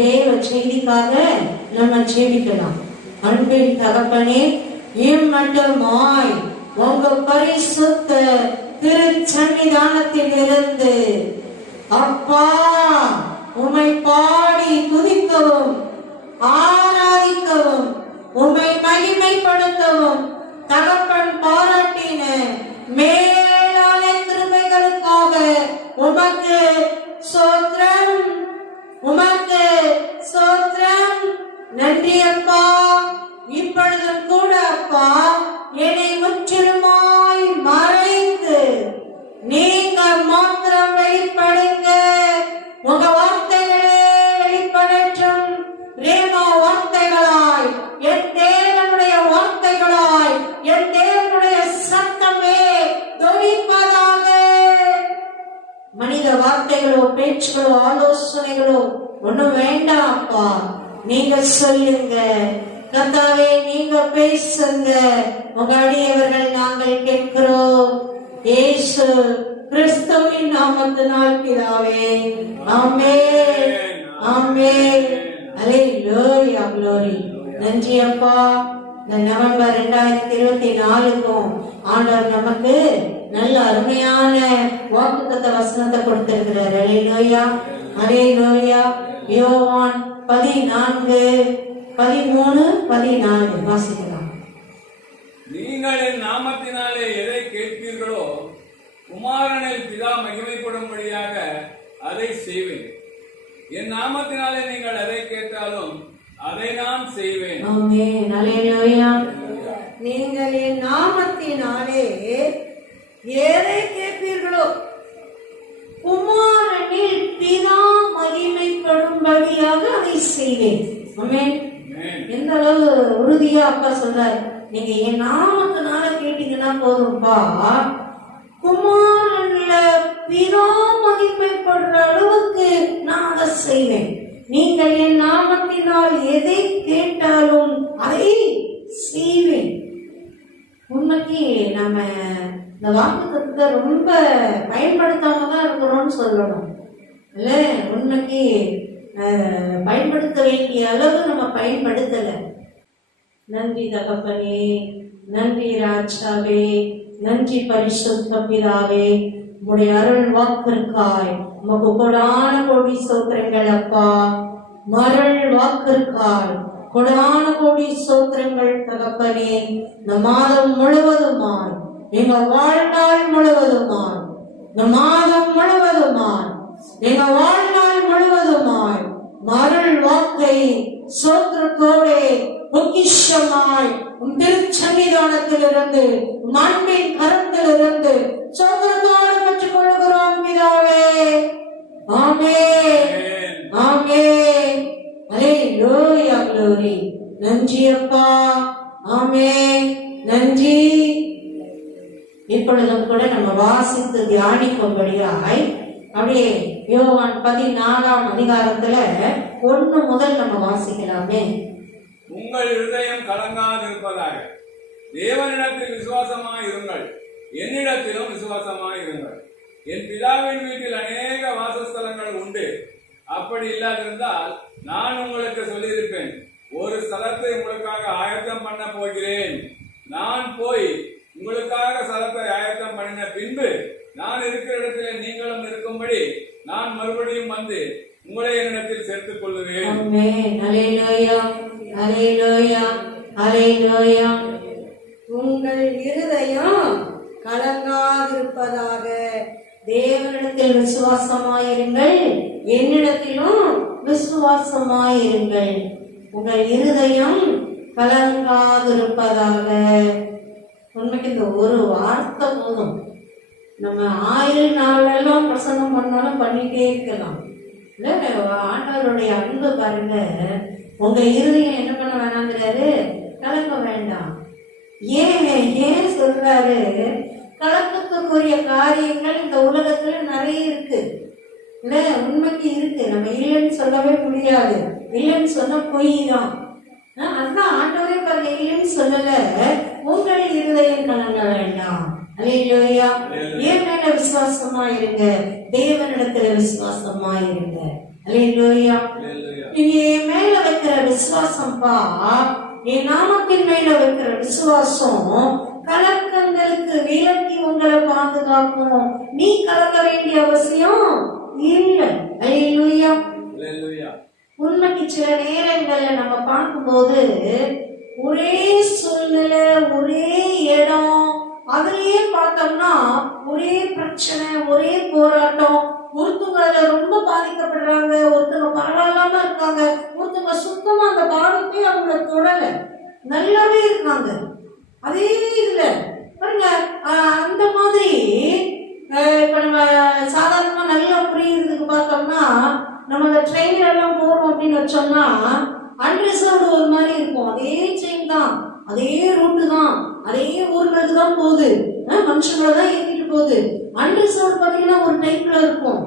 தேவ செய்திக்காக நம்ம ஜெபிக்கலாம். அன்பின் தகப்பனே, இம்மட்டுமாய் உங்க பரிசுத்த திருச்சன்னிதானத்தில் இருந்து அப்பா உம்மை பாடி துதிக்கவும் ஆராதிக்கவும் உம்மை மகிமைப்படுத்தவும் தகப்பன் பாராட்டின மேலான கிருபைகளுக்காக உமக்கு ஸ்தோத்திரம், உமக்கு ஸ்தோத்திரம். நன்றி அப்பா. இப்பொழுதும் கூட அப்பா என்னை முற்றிலுமாய் மறைத்து நீங்க மாத்திரம் வெளிப்படுங்க. உங்க வார்த்தைகளே வெளிப்படட்டும். ரேமா வார்த்தைகளாய், என் தேவனுடைய வார்த்தைகளாய், என் தேவனுடைய சத்தமே தொனிப்பதாக. மனித வார்த்தைகளோ பேச்சுகளோ ஆலோசனைகளோ ஒண்ணும் வேண்டாம் அப்பா. நீங்க சொல்லுங்க கர்த்தாவே, நீங்க பேசுங்க. உங்க அடியவர்கள் நாங்கள் கேட்கிறோம். இயேசு கிறிஸ்துவின் நாமத்தினால் பிதாவே, ஆமென், ஆமென். அல்லேலூயா, glory. நன்றி அப்பா. இந்த நவம்பர் 2024க்கும் ஆண்டவர் நமக்கு நல்ல அருமையான வாக்குத்தத்த வசனத்தை கொடுத்திருக்கிறார். அல்லேலூயா, அல்லேலூயா. யோவான் 14:13-14 வாசிக்கலாம். நீங்கள் என் நாமத்தினாலே எதை கேட்பீர்களோ குமாரனில் பிதா மகிமைப்படும்படியாக அதை செய்வேன். என் நாமத்தினாலே நீங்கள் எதை கேட்டாலும் அதை நான் செய்வேன். ஆமென், அல்லேலூயா. நீங்கள் என் நாமத்தினாலே எதை கேட்பீர்களோ குமாரனில் பிதா மகிமைப்படும்படியாக அதை செய்வேன். ஆமென். எந்த அளவு உறுதியா அப்பா சொல்றாரு. நீங்க என் நாமத்தினால கேட்டீங்கன்னா போதும்பா, குமாரன்ல பிதா மகிமைப்படுற அளவுக்கு நான் அதை செய்வேன். நீங்கள் என் நாமத்தினால் எதை கேட்டாலும் அதை செய்வேன். உண்மைக்கு நம்ம இந்த வாக்குத்தத்தத்தை ரொம்ப பயன்படுத்தாம தான் இருக்கிறோம்னு சொல்லணும். இல்ல, உண்மைக்கு பயன்படுத்த வேண்டிய அளவு நம்ம பயன்படுத்தல. நன்றி தகப்பனே, நன்றி ராஜாவே, நன்றி பரிசுத்த பிதாவே. உம்முடைய அருள் வாக்கிற்காய் உமக்கு கொடான கோடி ஸ்தோத்திரங்கள் அப்பா. மருள் வாக்கிற்காய் கொடான கோடி ஸ்தோத்திரங்கள் தகப்பனே. இந்த மாதம் முழுவதுமாய், எங்க வாழ்நாள் முழுவதுமாய், இந்த மாதம் முழுவதுமாய், எங்க வாழ்நாள் முழுவதுமாய் மருள் வாக்கை சோத்திரத்தோடே பொக்கிஷமாய் உன் திருச்சன்னிதானத்திலிருந்து, உன் அன்பின் கரத்திலிருந்து சோத்திரத்தோடு பெற்றுக் கொள்கிறோம் பிதாவே. ஆமென், ஆமென். அல்லேலூயா, glory. நன்றி அப்பா. ஆமென், நன்றி. இப்பொழுதும் கூட நம்ம வாசித்து தியானிக்கும்படியாய் அப்படியே யோவான் 14 முதல் நம்ம வாசிக்கலாமே. உங்கள் இருதயம் கலங்காதிருப்பதாக தேவனிடத்தில் விசுவாசமாய் இருங்கள், என்னிடத்திலும் விசுவாசமாய் இருங்கள். என் பிதாவின் வீட்டில் அநேக வாசஸ்தலங்கள் உண்டு. அப்படி இல்லாதிருந்தால் நான் உங்களுக்கு சொல்லியிருப்பேன். ஒரு ஸ்தலத்தை உங்களுக்காக ஆயத்தம் பண்ண போகிறேன். நான் போய் உங்களுக்காக ஸ்தலத்தை ஆயத்தம் பண்ணின பின்பு நான் இருக்கிற இடத்திலே நீங்களும் இருக்கும்படி நான் மறுபடியும் வந்து உங்களை என்னிடத்தில் சேர்த்துக் கொள்ளுவேன். உங்கள் இருதயம் கலங்காதிருப்பதாக தேவனிடத்தில் விசுவாசமாயிருங்கள், என்னிடத்திலும் விசுவாசமாயிருங்கள். உங்கள் இருதயம் கலங்காதிருப்பதாக. உண்மைக்கு இந்த ஒரு வார்த்தை போதும். நம்ம 1000 நாளெல்லாம் பிரசங்கம் பண்ணாலும் பண்ணிட்டே இருக்கலாம். இல்ல, ஆண்டவருடைய அன்பு பாருங்க. உங்க இருதயம் என்ன பண்ண வேணாங்கிறாரு? கலங்க வேண்டாம். ஏன் சொல்றாரு? கலக்கத்துக்குரிய காரியங்கள் இந்த உலகத்துல நிறைய இருக்கு. இல்ல, உண்மைக்கு இருக்கு. நம்ம இல்லைன்னு சொல்லவே முடியாது. இல்லைன்னு சொன்ன பொய் தான். அதான் ஆண்டவரே பாருங்க, இல்லைன்னு சொல்லல. உங்கள் இருதயம் கலங்க வேண்டாம். அல்லேலூயா. என் மேல விசுவாசமா இருங்க, தேவனிடத்துல விசுவாசமா இருங்க. அல்லேலூயா. Hallelujah. நீ என் மேல வைக்கிற விசுவாசம்பா, என் நாமத்தின் மேல வைக்கிற விசுவாசம் கலக்கங்களுக்கு விலக்கி உங்களை பாதுகாக்கும். நீ கலக்க வேண்டிய அவசியம் இல்லை. அல்லேலூயா. Hallelujah. உண்மைக்கு சில நேரங்கள்ல நம்ம பார்க்கும்போது ஒரே சூழ்நிலை, ஒரே இடம், அதுலயே பார்த்தோம்னா ஒரே பிரச்சனை, ஒரே போராட்டம். ஒருத்தவங்க அதுல ரொம்ப பாதிக்கப்படுறாங்க, ஒருத்தவங்க பரவாயில்லாம இருக்காங்க, ஒருத்தவங்க சுத்தமா அந்த பாதிப்பே அவங்கள தொடல, நல்லாவே இருக்காங்க. அதே இதுல பாருங்க, அந்த மாதிரி இப்ப நம்ம சாதாரணமா நல்லா புரியுறதுக்கு பார்த்தோம்னா, நம்ம அந்த ட்ரெயின்ல எல்லாம் போறோம் அப்படின்னு வச்சோம்னா அன்ரிசர்வ்டு ஒரு மாதிரி இருக்கும். அதே ட்ரெயின் தான், அதே ரூட்டு தான், அதே ஊர்களுக்கு தான் போகுது, மனுஷங்களை தான் ஏற்றிட்டு போகுது. அன்ரிசர்வ்டு பார்த்தீங்கன்னா ஒரு டைப்ல இருக்கும்,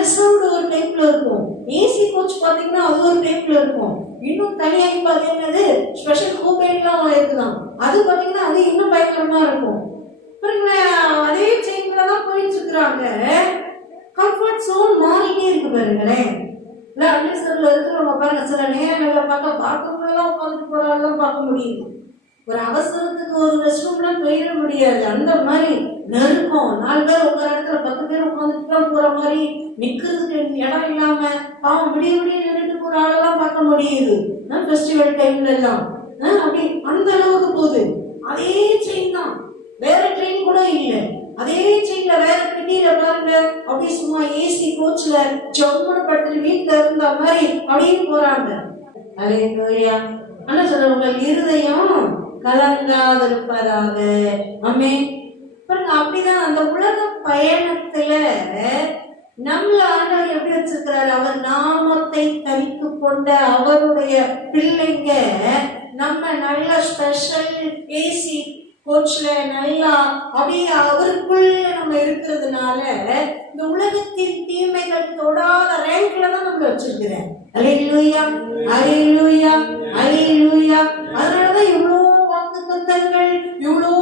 ரிசர்வ்டு ஒரு டைப்ல இருக்கும். ஏசி கோச் பார்த்தீங்கன்னா அது ஒரு டைப்ல இருக்கும். இன்னும் தனியாக பார்த்தீங்கன்னா ஸ்பெஷல் கூப்பேன்லாம் இருக்குதான், அது பார்த்தீங்கன்னா அது இன்னும் பயங்கரமா இருக்கும். அதே ட்ரெயின்ல தான் போயிட்டு இருக்கிறாங்க. கம்ஃபர்ட் சோன் மாறிட்டே இருக்கு பாருங்களேன். இல்லை அமிர்தசர்ல இருக்கிறவங்க பாருங்க, சில நேரங்கள்ல பார்க்கறவங்களெல்லாம் உட்காந்துட்டு போறாங்கலாம் பார்க்க முடியுது. ஒரு அவசரத்துக்கு ஒரு ரெஸ்ட் ரூம்லாம் போயிட முடியாது, அந்த மாதிரி நெருக்கம். 4 பேர் உட்கார இடத்துல 10 பேர் உட்காந்துட்டு போற மாதிரி, நிக்கிறதுக்கு இடம் இல்லாம பாவம் விடிய விடிய நின்றுட்டு போற ஆளெல்லாம் பார்க்க முடியுது ஃபெஸ்டிவல் டைம்ல எல்லாம். அப்படி அந்த அளவுக்கு போகுது. அதே ட்ரெயின் தான், வேற ட்ரெயின் கூட இல்லை, அதே ட்ரெயின்ல வேற பெட்டியில பாருங்க, அப்படி சும்மா ஏசி கோச்ல ஜம்முன்னு படுத்து வீட்டுல இருந்த மாதிரி அப்படியே போறாங்க. அல்லேலூயா. ஆனா சொல்ற உங்கள் இருதயம் கலங்காதிருப்பதாக. ஆமென். பாருங்க, அப்படிதான் அந்த உலக பயணத்துல நம்மள ஆண்டவர் எப்படி வச்சிருக்கிறாரு, அவர் நாமத்தை தரித்து கொண்ட அவருடைய பிள்ளைங்க நம்ம நல்ல ஸ்பெஷல் ஏசி கோச்ல நல்லா அப்படியே அவருக்குள்ள நம்ம இருக்கிறதுனால இந்த உலகத்தின் தீமைகள் தொடாத ரேங்க்ல தான் நம்ம வச்சிருக்கிறேன். அல்லேலூயா, அல்லேலூயா, அல்லேலூயா. அதனாலதான் இவ்வளோ வாக்குத்தத்தங்கள், இவ்வளோ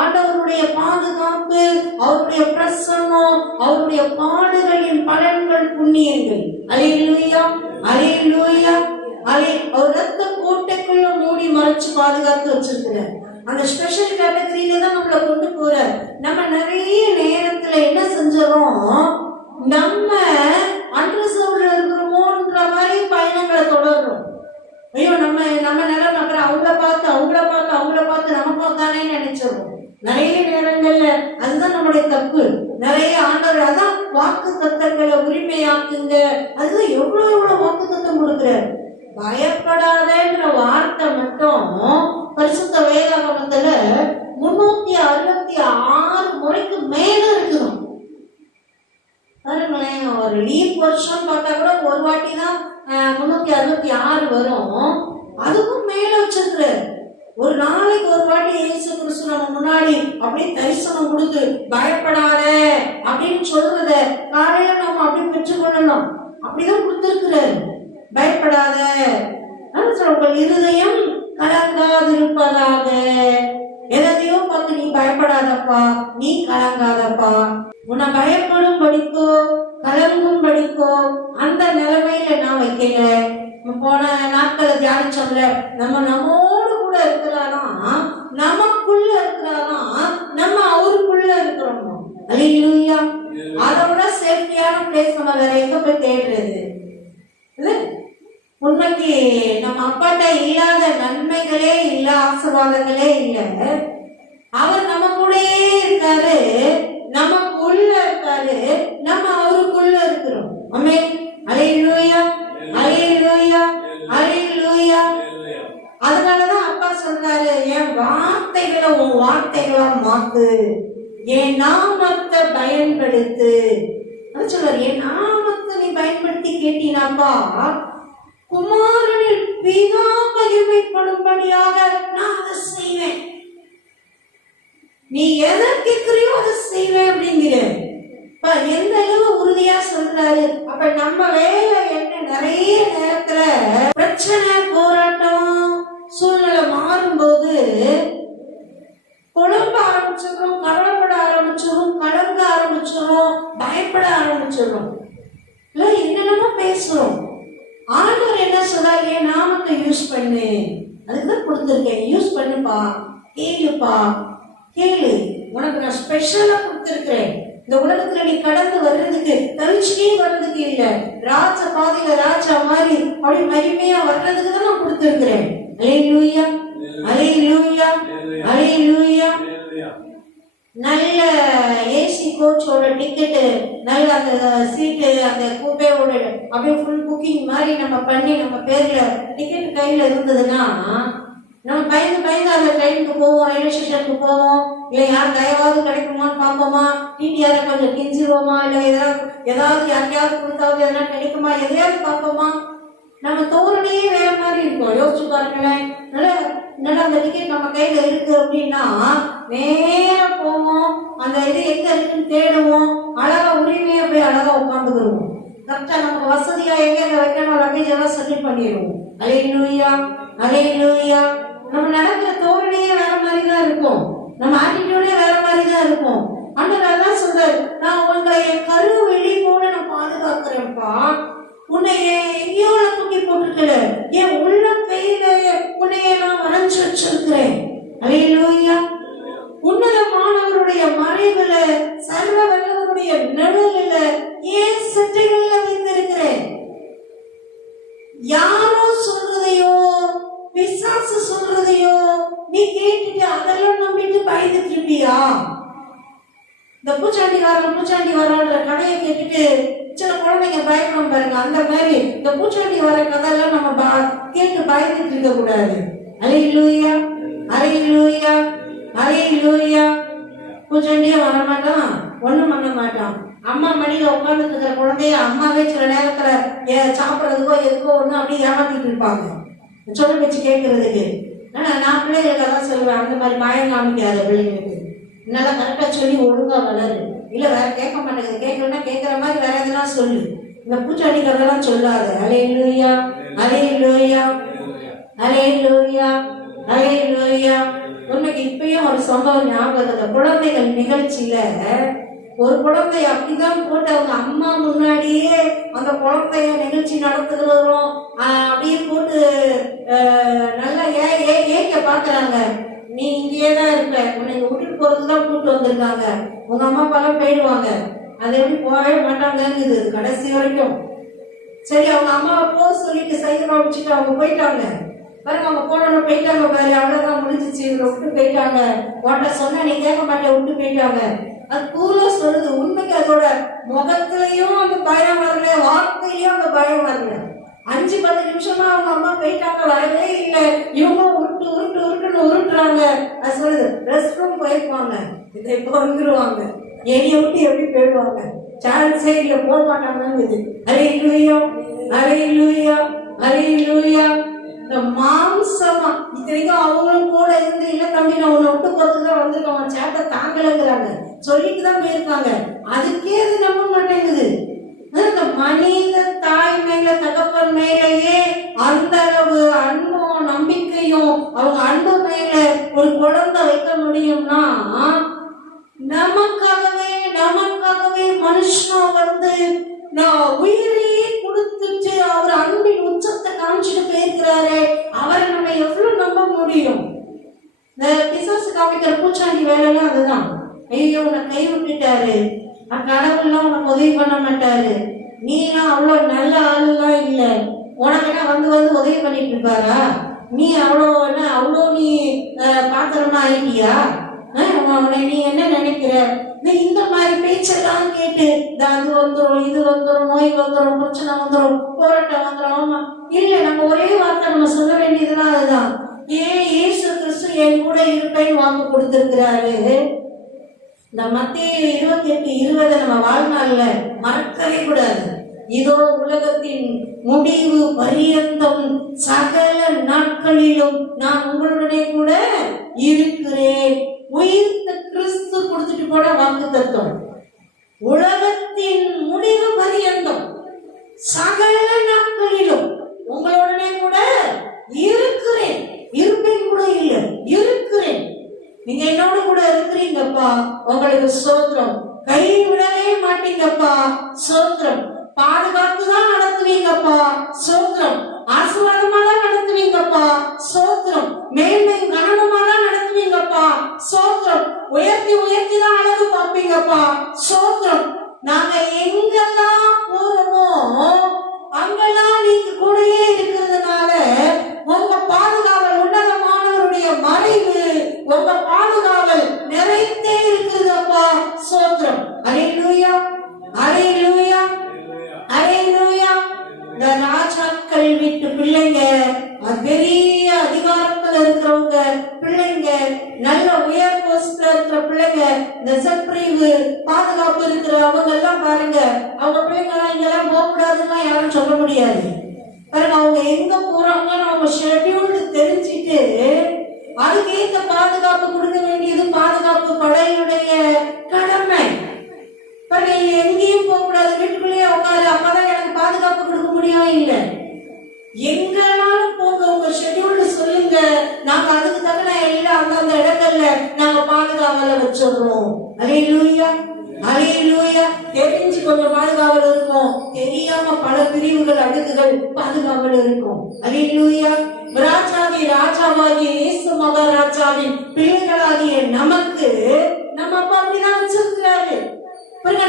ஆண்டவருடைய பாதுகாப்பு, அவருடைய பிரசன்னம், அவருடைய பாடுகளின் பலன்கள், புண்ணியங்கள். அல்லேலூயா, அல்லேலூயா, அவர் ரத்த கோட்டைக்குள்ள மூடி மறைச்சு பாதுகாத்து வச்சிருக்கிறார். அந்த ஸ்பெஷல் கேட்டகரியில தான் நம்மளை கொண்டு போற. நம்ம நிறைய நேரத்துல என்ன செஞ்சோம், நம்ம அன்ரிசர்வ்ல இருக்கிறோமோன்ற மாதிரி பயணங்களை தொடர்றோம். ஐயோ நம்ம நிலம் நகர அவங்கள பார்த்து நமக்கு தானே நினைச்சிடறோம். நிறைய நேரங்கள்ல அதுதான் நம்மளுடைய தப்பு. நிறைய ஆண்டவர் அதான் வாக்கு தத்தங்களை உரிமையாக்குங்க, அதுதான் எவ்வளவு வாக்கு தத்தம் கொடுக்குறாரு. பயப்படாதன்ற வார்த்தை மட்டும் பரிசுத்த வேதாகமத்துல 366 முறைக்கு மேல இருக்கணும். பாருங்களேன், ஒரு லீப் வருஷம் பார்த்தா கூட ஒரு வாட்டி தான் 366 வரும், அதுக்கும் மேல வச்சிருக்கிறார். ஒரு நாளைக்கு ஒரு வாட்டி இயேசு கிறிஸ்து நம்ம முன்னாடி அப்படியே தரிசனம் கொடுத்து பயப்படாத அப்படின்னு சொல்றத காலையில நம்ம அப்படி பெற்றுக்கொள்ளணும். அப்படிதான் கொடுத்திருக்கிறாரு. பயப்படாத, உங்கள் இருதயம் கலங்காதிருப்பதாக. எதையோ பார்த்து நீ பயப்படாதப்பா, நீ கலங்காதப்பா. உன்னை பயப்படும் படிக்கோ கலங்கும் படிக்கோ அந்த நிலைமையில நான் வைக்கல. போன நாட்களை தியானிச்சோம்ல, நம்மோடு கூட இருக்கிறாராம், நமக்குள்ள இருக்கிறாராம், நம்ம அவருக்குள்ள இருக்கிறோம். அல்லேலூயா. அதோட சேஃப்டியான பிளேஸ் நம்ம வேற எங்க போய் தேடுறது இல்ல. உண்மைக்கு நம்ம அப்பாட்ட இல்லாத நன்மைகளே இல்ல, ஆசீர்வாதங்களே இல்ல. அவர் நம்ம கூடயே இருக்காரு, நமக்குள்ள இருக்காரு, நம்ம அவருக்குள்ள இருக்கிறோம். ஆமென். அல்லேலூயா, அல்லேலூயா, அல்லேலூயா. அதனாலதான் அப்பா சொல்றாரு, என் வார்த்தைகளை உன் வார்த்தைகளா மாத்து, என் நாமத்தை பயன்படுத்து. சொல்றாரு, என் நாமத்தை நீ பயன்படுத்தி கேட்டீனாப்பா, குமாரனில் பிதா மகிமைப்படும்படியாக நான் அதை செய்வேன். நீ எதை கேட்கிறியோ அதை செய்வேன் அப்படிங்கிற எந்த அளவு உறுதியா சொல்றாரு. அப்ப நம்ம வேலை என்ன, நிறைய நேரத்துல பிரச்சனை, போராட்டம், சூழ்நிலை மாறும்போது குழம்ப ஆரம்பிச்சிடும், கவலைப்பட ஆரம்பிச்சிடும், கலங்க ஆரம்பிச்சிடும், பயப்பட ஆரம்பிச்சிடும். இல்ல என்னென்னமோ பேசுறோம். ஆண்டவர் என்ன சொல்றாரு? என் நாமத்தை யூஸ் பண்ணு, அதுக்குதான் கொடுத்துருக்கேன், யூஸ் பண்ணுப்பா, கேளுப்பா, கேளு, உனக்கு நான் ஸ்பெஷலா கொடுத்துருக்கிறேன். இந்த உலகத்துல நீ கடந்து வர்றதுக்கு, தவிச்சுட்டே வர்றதுக்கு இல்ல, ராஜ பாதையில ராஜா மாதிரி அப்படி மகிமையா வர்றதுக்கு தான் நான் கொடுத்துருக்கிறேன். அல்லேலூயா, அல்லேலூயா, அல்லேலூயா. நல்ல ஏசி கோச்சோட டிக்கெட்டு, நல்ல அந்த சீட்டு, அந்த கூப்பையோட அப்படியே ஃபுல் புக்கிங் மாதிரி நம்ம பண்ணி நம்ம பேர்ல டிக்கெட் கையில இருந்ததுன்னா நம்ம பயந்து பயந்து அந்த ட்ரெயினுக்கு போவோம், ரயில்வே ஸ்டேஷனுக்கு போவோம், இல்லை யார் தயவாவது கிடைக்குமான்னு பார்ப்போமா, டிடிஆரை கொஞ்சம் கிஞ்சிடுவோமா, இல்லை ஏதாவது யாருக்கையாவது கொடுத்தாவது எதனா கிடைக்குமா, எதையாவது பார்ப்போமா. நம்ம தோரணையே வேற மாதிரி இருக்கும். யோசிச்சு பாருங்களேன். நல்லா அந்த டிக்கெட் நம்ம கையில இருக்கு அப்படின்னா நேர போவோம், அந்த இது எங்க இருக்குன்னு தேடுவோம், அழகா உரிமையா போய் அழகா உட்காந்துக்கிடுவோம். கரெக்டா நமக்கு வசதியா எங்க வைக்கணும் லக்கேஜ் எல்லாம் செட்டில் பண்ணிடுவோம். அல்லேலூயா, அல்லேலூயா. நம்ம நடக்கிற தோரணையே வேற மாதிரி தான் இருக்கும், நம்ம ஆட்டிடியூடே வேற மாதிரி தான் இருக்கும். ஆண்டவர் தான் சொல்றாரு, நான் உங்களை என் கருவெளி போல நான் பாதுகாக்கிறேன்ப்பா, உன்னை எங்கேயோ நான் தூக்கி போட்டுருக்கல, என் உள்ள கையில உன்னைய நான் வரைஞ்சு வச்சிருக்கிறேன். அல்லேலூயா. உன்னதமானவருடைய மறைவுல, சர்வ வல்லவருடைய நிழலில ஏன் சட்டைகள்ல வைத்திருக்கிறேன். யாரோ சொல்றதையோ பிசாசு சொல்றதையோ நீ கேட்டுட்டு அதெல்லாம் நம்பிட்டு பயந்துட்டு இருப்பியா? இந்த பூச்சாண்டி வரான்ற கதையை கேட்டுட்டு சில குழந்தைங்க பயப்படும் பாருங்க, அந்த மாதிரி இந்த பூச்சாண்டி வர கதையெல்லாம் நம்ம கேட்டு பயந்துட்டு இருக்க கூடாது. அல்லேலூயா, அல்லேலூயா, அல்லேலூயா. பூச்சாண்டியே வரமாட்டான், ஒண்ணும் பண்ண மாட்டான். அம்மா மடியில உட்கார்ந்துட்டு இருக்கிற குழந்தைய அம்மாவே சில நேரத்துல சாப்பிட்றதுக்கோ எதுக்கோ ஒண்ணு அப்படியே ஏமாத்திட்டு இருப்பாங்க, சொல்ல வச்சு கேட்கறதுக்கு. நான் பிள்ளைகளுக்கு அதான் சொல்லுவேன், அந்த மாதிரி மாயம் காமிக்காத பிள்ளைங்களுக்கு, நல்லா கரெக்டா சொல்லி ஒழுங்கா வளரு. இல்ல வேற கேட்க மாட்டேங்குது, கேட்கலன்னா கேட்கிற மாதிரி வேற எதுனா சொல்லு, இந்த பூச்சாடிக்கிறதெல்லாம் சொல்லாத. அல்லேலூயா, அல்லேலூயா, அல்லேலூயா, அல்லேலூயா. உனக்கு இப்பயும் ஒரு சம்பவம் ஞாபகம். குழந்தைகள் நிகழ்ச்சியில ஒரு குழந்தை அப்படிதான் போட்டு அவங்க அம்மா முன்னாடியே அந்த குழந்தைய நிகழ்ச்சி நடத்துகிறோம் அப்படியே போட்டு நல்லா ஏக்க பாக்குறாங்க. நீ இங்கேயே தான் இருப்ப, உன்னை விட்டுட்டு போறதுதான் கூப்பிட்டு வந்திருக்காங்க, உங்க அம்மா அப்பா எல்லாம் போயிடுவாங்க. அதை எப்படி போகவே மாட்டாங்கங்குது கடைசி வரைக்கும். சரி, அவங்க அம்மாவை போக சொல்லிட்டு சைக்கிள் வச்சுட்டு அவங்க போயிட்டாங்க பாருங்க. அவங்க போனோன்னு போயிட்டாங்க பாரு, அவ்வளவுதான் முடிஞ்சிச்சு, இவரை விட்டு போயிட்டாங்க. உன்கிட்ட சொன்னா நீ கேட்க மாட்டேன், விட்டு போயிட்டாங்க. அது பூரா சொல்லுது. உண்மைக்கு அதோட முகத்திலையும் அந்த பயம் வரல, வார்த்தையிலயும் அந்த பயம் வரல. 5-10 நிமிஷமா அவங்க அம்மா போயிட்டாங்க, வரவே இல்லை. இவங்க உருட்டுன்னு உருட்டுறாங்க. அது சொல்லுது, ரெஸ்ட் ரூம் போயிருப்பாங்க, இதை இப்போ வந்துருவாங்க, எரிய விட்டு எப்படி போயிடுவாங்க, சான்ஸே இல்லை, போக மாட்டாங்க. அல்லேலூயா, அல்லேலூயா, அல்லேலூயா. இந்த மாம்சமா இத்தனைக்கும் அவங்களும் கூட இருந்து, இல்ல தம்பி நான் உன்னை விட்டு போறதுதான் வந்திருக்கோம், சேட்டை தாங்கலங்கிறாங்க, சொல்லிட்டு தான் போயிருக்காங்க. அதுக்கே அது நம்ப மாட்டேங்குது. இந்த மனித தாய் மேல தகப்பன் மேலேயே அந்த அளவு அன்பும் நம்பிக்கையும் அவங்க அன்பு மேல ஒரு குழந்தை வைக்க முடியும்னா, நமக்காகவே மனுஷன் வந்து நான் உயிரையே கொடுத்துட்டு அவர் அன்பின் உச்சத்தை காமிச்சுட்டு போயிருக்கிறாரு, அவரை நம்ம எவ்வளவு நம்ப முடியும்? இந்த பிசாசு காமிக்கிற பூச்சாண்டி வேலைலாம் அதுதான். ஐயோ உன்னை கை விட்டுட்டாரு, கடவுள்லாம் உனக்கு உதவி பண்ண மாட்டாரு, நீலாம் அவ்வளவு நல்ல ஆளுலாம் இல்லை, உனக்கு வந்து உதவி பண்ணிட்டு இருப்பாரா, நீ அவ்வளோ நீ பாத்திரமா ஆயிட்டியா, உன்னை நீ என்ன நினைக்கிற, இந்த மாதிரி பேச்செல்லாம் கேட்டு அது வந்துடும், இது வந்துடும், நோய் வந்துடும், பிரச்சனை வந்துடும், போராட்டம் வந்துடும். ஆமா இல்லை, நம்ம ஒரே வார்த்தை நம்ம சொல்ல வேண்டியதுதான் அதுதான். இயேசு கிறிஸ்து என் கூட இருப்பேன்னு வாக்கு கொடுத்திருக்கிறாரு. இந்த மத்தேயு 28:20 நம்ம வாழ்நாள்ல மறக்கவே கூடாது. இதோ உலகத்தின் முடிவு பரியந்தம் சகல நாட்களிலும் நான் உங்களுடனே கூட இருக்கிறேன். உயிர்த்த கிறிஸ்து கொடுத்துட்டு போன வாக்கு தத்துவம். உலகத்தின் முடிவு பரியந்தம் சகல நாட்களிலும் உங்களுடனே கூட இருக்கிறேன். இருப்பேன் கூட இல்லை, இருக்கிறேன். நீங்க என்னோட கூட இருக்கிறீங்கப்பா, உங்களுக்கு ஸ்தோத்திரம். கை விடவே மாட்டீங்கப்பா, ஸ்தோத்திரம். பாதுகாத்து தான் நடத்துவீங்கப்பா, சோத்திரம். ஆசீர்வாதமா தான் நடத்துவீங்கப்பா, சோத்திரம். மேன்மை கனனமா தான் நடத்துவீங்கப்பா, சோத்திரம். உயர்த்தி உயர்த்தி தான் அழகு பார்ப்பீங்கப்பா, சோத்திரம். நாங்க எங்கெல்லாம் போறோமோ அங்கெல்லாம் நீங்க கூடயே இருக்கிறதுனால உங்க பாதுகாவல், உன்னதமானவருடைய மறைவு, உங்க பாதுகாவல் நிறைந்தே இருக்கிறதப்பா, சோத்திரம். அல்லேலூயா, அல்லேலூயா, அல்லேலூயா. இந்த ராஜாக்கள் வீட்டு பிள்ளைங்க, பெரிய அதிகாரத்துல இருக்கிறவங்க பிள்ளைங்க, நல்ல உயர் போஸ்ட்ல இருக்கிற பிள்ளைங்க, இந்த சப்பிரிவு பாதுகாப்பு இருக்கிற அவங்க எல்லாம் பாருங்க, அவங்க பிள்ளைங்க எல்லாம் இங்கெல்லாம் போக கூடாதுன்னா யாரும் சொல்ல முடியாது. பாருங்க, அவங்க எங்க போறாங்கன்னு அவங்க ஷெட்யூல்டு தெரிஞ்சுட்டு அதுக்கேற்ற பாதுகாப்பு கொடுக்க வேண்டியது பாதுகாப்பு படையினுடைய கடமை. எங்கேயும் போக கூடாது, வீட்டுக்குள்ளேயே உட்காரு, அப்பதான் எனக்கு பாதுகாப்பு கொடுக்க முடியும். இல்ல, எங்கனாலும் போங்க, உங்க ஷெட்யூல்டு சொல்லுங்க, நாங்க அதுக்கு தகுந்த எல்லாம் அந்தந்த இடங்கள்ல நாங்க பாதுகாவல வச்சிடுறோம். அல்லேலூயா, அல்லேலூயா. தெரிஞ்சு கொஞ்சம் பாதுகாவல் இருக்கும், தெரியாம பல பிரிவுகள் அடுக்குகள் பாதுகாவல் இருக்கும். அல்லேலூயா. ராஜாவாகிய இயேசு மகாராஜாவின் பிள்ளைகளாகிய நமக்கு நம்ம அப்பா அப்படிதான் வச்சிருக்கிறாரு.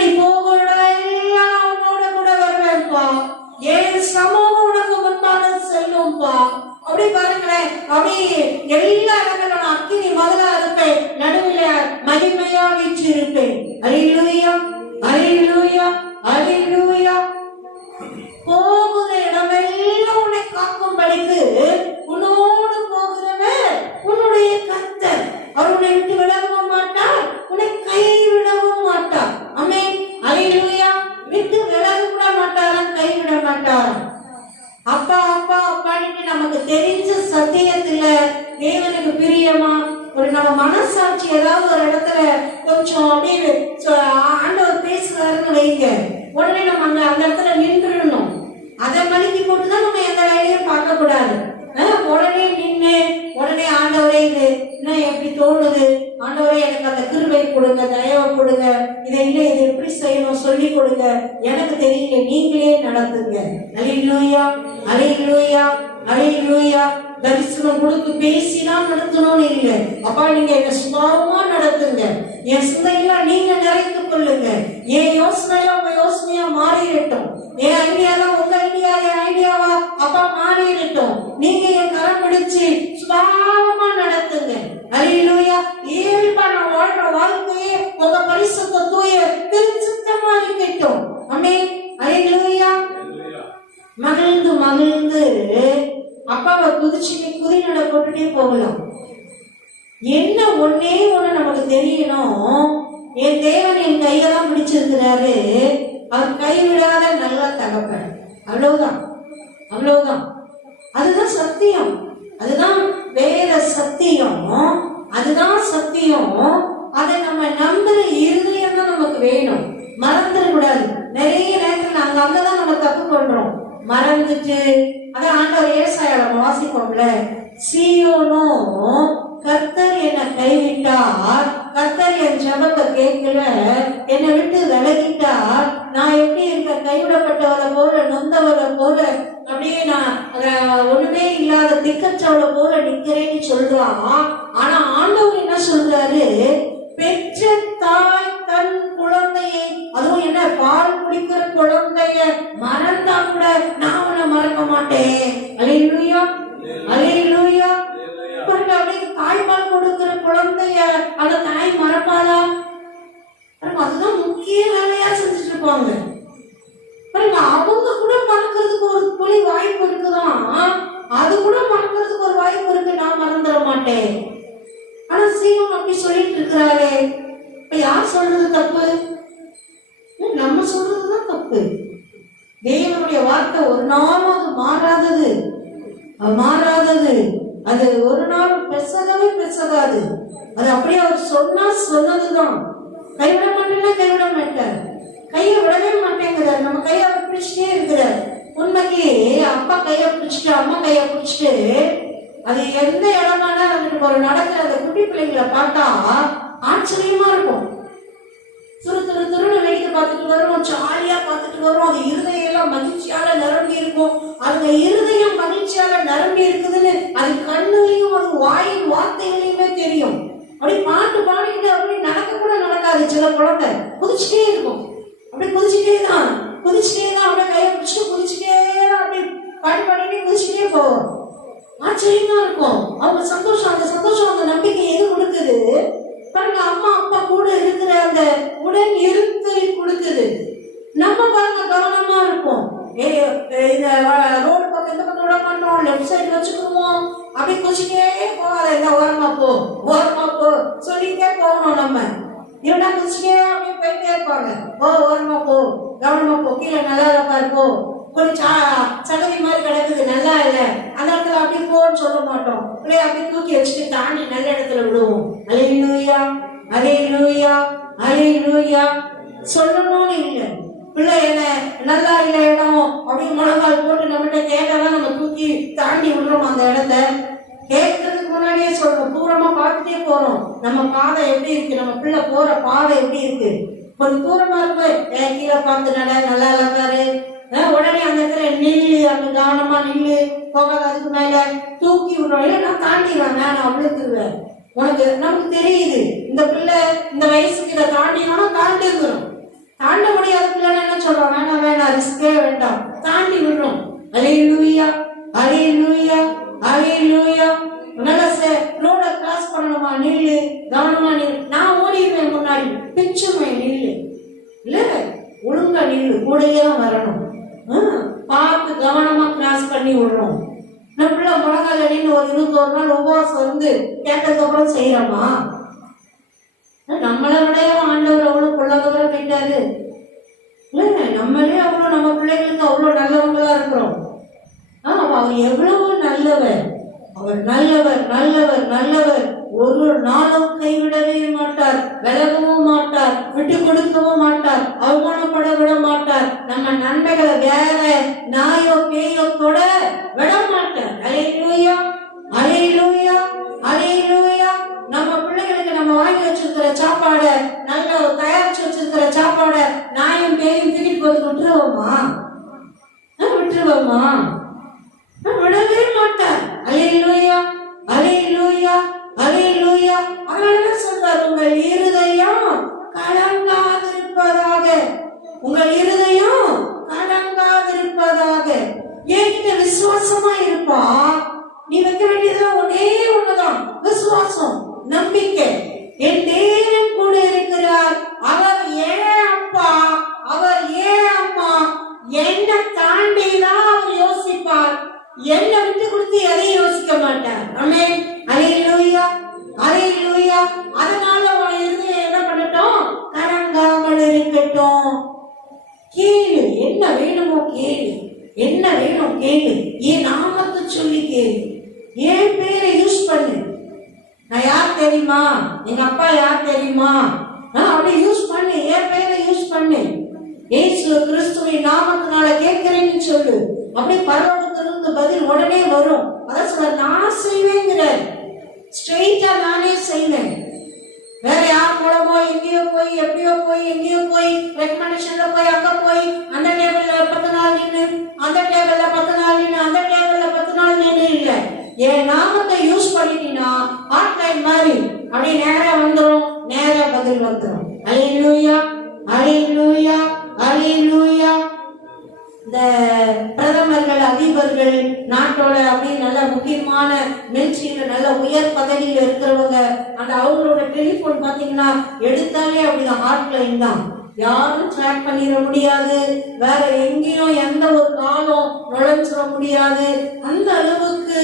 நீ போகல எல்லாம் உன்னோட கூட வருவேன்ப்பா, ஏன் சமூகம் உனக்கு முன்பாக செல்லும்பா. அப்படி பாருங்களேன், அப்படி எல்லா இடங்களும் அக்கினி மதுரா இருப்பேன், நடுவில் மகிமையா வீச்சு இருப்பேன். அல்லேலூயா, அல்லேலூயா, அல்லேலூயா. போகிற இடமெல்லாம் உன்னை காக்கும்படிக்கு உன்னோடு போகிறவர் உன்னுடைய கர்த்தர். அவர் உன்னை விட்டு விடவும் மாட்டார், உன்னை கைவிடவும் மாட்டார். ஆமென், அல்லேலூயா. விட்டு விலக கூட மாட்டாராம், கைவிட மாட்டாராம். அப்பா அப்பா அப்பான்னு நமக்கு தெரிஞ்ச சத்தியத்துல தேவனுக்கு பிரியமா ஒரு நம்ம மனசாட்சி ஏதாவது ஒரு இடத்துல கொஞ்சம் அப்படியே ஆண்டவர் பேசுறாருன்னு வைங்க, உடனே நம்ம அந்த இடத்துல நின்றுடணும். அதை மலிக்கி போட்டுதான் நம்ம எந்த வேலையும் பார்க்க கூடாது. உடனே நின்று உடனே ஆண்டவரே இது என்ன எப்படி தோணுது, ஆண்டவரே எனக்கு அந்த கிருபை கொடுங்க, தயவை கொடுங்க, இதை இல்லை இது எப்படி செய்யணும் சொல்லி கொடுங்க, எனக்கு தெரியல, நீங்களே நடத்துங்க. அல்லேலூயா, அல்லேலூயா, அல்லேலூயா. தரிசனம் கொடுத்து பேசினா நடத்தணும்னு இல்லை, அப்பா நீங்க என்ன சுபாவமா நடத்துங்க, என் சிந்தையெல்லாம் நீங்க நிறைத்து கொள்ளுங்க, என் யோசனையா உங்க யோசனையா மாறிடட்டும், என் ஐடியாதான் உங்க ஐடியா என் ஐடியாவா அப்பா மாறிடட்டும், நீங்க என் கரம் பிடிச்சு சுபாவமா நடத்துங்க. அல்லேலூயா. இயல்பா நான் வாழ்ற வாழ்க்கையே உங்க பரிசுத்த தூய திருச்சித்தமா இருக்கட்டும். ஆமென், அல்லேலூயா. மகிழ்ந்து மகிழ்ந்து அப்பாவை குதிச்சு குதி நட போட்டுட்டே போகலாம். என்ன ஒன்னே ஒண்ணு நமக்கு தெரியணும், என் தேவன் என் கையெல்லாம் பிடிச்சிருக்கிறாரு, அவர் கைவிடாத நல்ல தகப்பன். அவ்வளவுதான், அவ்வளவுதான். அதுதான் சத்தியம், அதுதான் வேற சத்தியம், அதுதான் சத்தியம். அதை நம்ம நம்புற இருதயம் தான் நமக்கு வேணும், மறந்துட கூடாது. நிறைய நேரத்தில் நாங்க அங்கதான் நம்ம தப்பு பண்றோம், மறந்துட்டு. அதான் ஆண்டவர் ஏசாயால வாசிப்போம்ல, சீயோனும் கர்த்தர் என்னை கைவிட்டார், கர்த்தர் என் ஜெபத்தை கேட்கல, என்னை விட்டு விலகிட்டார், நான் எப்படி இருக்க கைவிடப்பட்டவரை போல நொந்தவரை போல அப்படியே நான் ஒண்ணுமே இல்லாத திக்கற்றவளை போல நிக்கிறேன்னு சொல்றான். ஆனா ஆண்டவர் என்ன சொல்றாரு, பெற்ற தாய் தன் குழந்தையை, அதுவும் என்ன பால் குடிக்கிற குழந்தைய மறந்தா கூட நான் உன்னை மறக்க மாட்டேன். அல்லேலூயா, அல்லேலூயா. அப்படியே தாய்ப்பால் கொடுக்கிற குழந்தைய அந்த தாய் மறப்பாளா? அதுதான் முக்கிய வேலையா செஞ்சுட்டு இருப்பாங்க. அவங்க கூட மறக்கிறதுக்கு ஒரு துளி வாய்ப்பு இருக்குதான், அது கூட மறக்கிறதுக்கு ஒரு வாய்ப்பு இருக்கு, நான் மறந்துட மாட்டேன். ஆனா சீவன் அப்படி சொல்லிட்டு இருக்கிறாரே, இப்ப யார் சொல்றது தப்பு? நம்ம சொல்றதுதான் தப்பு. தேவனுடைய வார்த்தை ஒரு நாளும் மாறாதது, மாறாதது. அது ஒரு நாள் பெசகவே பெசகாது. அது அப்படியே அவர் சொன்னா சொன்னதுதான். கைவிட மாட்டேன்னா கைவிட மாட்டார், கையை விடவே மாட்டேங்கிறார். நம்ம கையை அவர் பிடிச்சிட்டே இருக்கிறார். உண்மைக்கு அப்பா கையை பிடிச்சிட்டு அம்மா கையை பிடிச்சிட்டு அது எந்த இடமானா வந்துட்டு ஒரு நடக்கிற அந்த குட்டி பிள்ளைங்களை பார்த்தா ஆச்சரியமா இருக்கும். துரு துரு துருன்னு வெயிட்டு பார்த்துட்டு வரும், ஜாலியா பார்த்துட்டு வரும். அது இருதயம் எல்லாம் மகிழ்ச்சியால நிரம்பி இருக்கும். அந்த இருதயம் மகிழ்ச்சியால நிரம்பி இருக்குதுன்னு அது கண்ணுலையும் அது வாயின் வார்த்தைகளையுமே தெரியும். அப்படி பாட்டு பாடிட்டு அப்படி நடக்க கூட நடக்காது. சில குழந்தை குதிச்சுட்டே இருக்கும், அப்படி குதிச்சுட்டே தான் அப்படியே கையை பிடிச்சிட்டு குதிச்சுட்டே அப்படி பாடி பாடிட்டே குதிச்சுட்டே போவோம். ஆச்சரியமா இருக்கும் அவங்க சந்தோஷம். அந்த சந்தோஷம், அந்த நம்பிக்கை எது கொடுக்குது பாருங்க, அம்மா அப்பா கூட இருக்கிற அந்த உடன் இருத்தல் கொடுக்குது. நம்ம பாருங்க கவனமா இருப்போம். இந்த ரோடு பக்கம் இந்த பக்கம் விட மாட்டோம், லெஃப்ட் சைடு வச்சுக்குவோம். அப்படி குதிச்சுட்டே போகாத, இந்த ஓரமா போ சொல்லிட்டே போகணும். நம்ம இல்லைன்னா குதிச்சுட்டே அப்படியே போயிட்டே இருப்பாங்க. ஓரமா போ, கவனமா போ, கீழே நல்லா பாரு, போ, கொஞ்சம் சகதி மாதிரி கிடக்குது, நல்லா இல்லை, அந்த இடத்துல அப்படி போன்னு சொல்ல மாட்டோம். அப்படியே தூக்கி வச்சுட்டு தாண்டி நல்ல இடத்துல விடுவோம். அல்லேலூயா, அல்லேலூயா, அல்லேலூயா சொல்லணும்னு இல்லை. பிள்ளை என்ன நல்லா இல்லை இடம் அப்படின்னு முழங்கால் போட்டு நம்மகிட்ட கேட்டாதான் நம்ம தூக்கி தாண்டி விடுறோம். அந்த இடத்த கேட்கறதுக்கு முன்னாடியே சொல்றோம், தூரமா பார்த்துட்டே போறோம். நம்ம பாதை எப்படி இருக்கு, நம்ம பிள்ளை போற பாதை எப்படி இருக்கு, கொஞ்சம் தூரமா இருக்கு, கீழே பார்த்து நல்லா இருக்காரு, உடனே அந்த இடத்துல நில்லு, அங்க கவனமா நில்லு, போகாத, அதுக்கு மேல தூக்கி விடுறோம். இல்லை நான் தாண்டிடுவேன், நான் அவ்வளவுக்குருவேன். நமக்கு தெரியுது இந்த பிள்ளை இந்த வயசுக்கு இதை தாண்டினோம்னா தாண்டி இருக்கிறோம். தாண்ட முடியாத பிள்ளை என்ன சொல்றோம், வேணாம் ரிஸ்கே வேண்டாம், தாண்டி விடுறோம். அல்லேலூயா, அல்லேலூயா, அல்லேலூயா. ரோட கிராஸ் பண்ணணுமா, நில்லு, கவனமா நில்லு. நான் ஓடிடுவேன் முன்னாடி, பிச்சுவேன், நில்லு, இல்ல ஒழுங்கா நில்லு, கூடயே தான் வரணும். பார்த்து கவனமா கிராஸ் பண்ணி விடுறோம். நம்ம பிள்ளை முழங்கால நின்று ஒரு 21 நாள் உபவாசம் வந்து கேட்டதுக்கு அப்புறம் செய்யறோமா? நம்மளை விட ஆண்டவர் அவ்வளவு கொள்ளாதவரை கேட்டாரு இல்ல, நம்மளே அவ்வளவு நம்ம பிள்ளைகளுக்கு அவ்வளவு நல்லவங்களா இருக்கிறோம். அவர் எவ்வளவு நல்லவர், அவர் நல்லவர் நல்லவர் நல்லவர். ஒரு நாளும் கைவிடவே மாட்டார், விலகவும் மாட்டார், விட்டு கொடுக்கவும் மாட்டார், அவமானப்பட விட மாட்டார். நம்ம நன்மைகளை வேற நாயோ பேயோ கூட விட மாட்டார். அல்லேலூயா, அல்லேலூயா, அல்லேலூயா. நம்ம பிள்ளைகளுக்கு நம்ம வாங்கி வச்சிருக்கிற சாப்பாட, நல்ல தயாரிச்சு வச்சிருக்கிற சாப்பாட நாயும் பேயும் தூக்கிட்டு போய் விட்டுருவோமா? விடவே மாட்டார். அல்லேலூயா, அல்லேலூயா, அல்லேலூயா. அதனாலதான் சொல்றாரு, உங்கள் இருதயம் கலங்காதிருப்பதாக, உங்கள் இருதயம் கலங்காதிருப்பதாக. என்கிட்ட விசுவாசமா இருப்பா. நீ வைக்க வேண்டியதுதான் ஒன்னே ஒண்ணுதான், விசுவாசம், நம்பிக்கை. என் தேவன் கூட இருக்கிறார், அவர் ஏன் அப்பா, அவர் ஏன் அம்மா, என்னை தாண்டிதான் அவர் யோசிப்பார், என்னை விட்டு கொடுத்து எதையும் யோசிக்க மாட்டார். ஆமென், அல்லேலூயா, அல்லேலூயா. அதனால உன் இருதயம் என்ன பண்ணட்டும், கலங்காமல் இருக்கட்டும். கேளு, என்ன வேணுமோ கேளு, என்ன வேணும் கேளு, என் நாமத்தை சொல்லி கேளு, என் பேரை யூஸ் பண்ணு. நான் யார் தெரியுமா, எங்க அப்பா யார் தெரியுமா, அப்படி யூஸ் பண்ணு, என் பேரை யூஸ் பண்ணு. இயேசு கிறிஸ்துவின் நாமத்தினால கேட்கிறேன்னு சொல்லு. அப்படி பரலோகத்திலிருந்து பதில் உடனே வரும். அதான் சொல்ல, நான் செய்வேங்கிற, ஸ்ட்ரெயிட்டா நானே செய்வேன். வேற யார் மூலமோ எங்கேயோ போய், எப்படியோ போய், எங்கேயோ போய், ரெக்கமெண்டேஷன்ல போய், அங்க போய், அந்த டேபிள்ல 10 நாள் நின்று, அந்த டேபிள்ல 10 நாள் நின்று, அந்த டேபிள்ல 10 நாள் நின்று இல்ல. என் நாமத்தை யூஸ் பண்ணிட்டீங்கன்னா ஆன்லைன் மாதிரி அப்படியே நேரா வந்துடும், நேரா பதில் வந்துடும். அல்லேலூயா, அல்லேலூயா, அல்லேலூயா. இந்த பிரதமர்கள், அதிபர்கள், நாட்டோட அப்படியே நல்ல முக்கியமான மிலிட்ரியில நல்ல உயர் பதவியில இருக்கிறவங்க, அந்த அவங்களோட டெலிபோன் பாத்தீங்கன்னா எடுத்தாலே அப்படிதான் ஹாட்லைன் தான். யாரும் ட்ராக் பண்ணிட முடியாது, வேற எங்கேயும் எந்த ஒரு காலம் நுழைஞ்சிட முடியாது. அந்த அளவுக்கு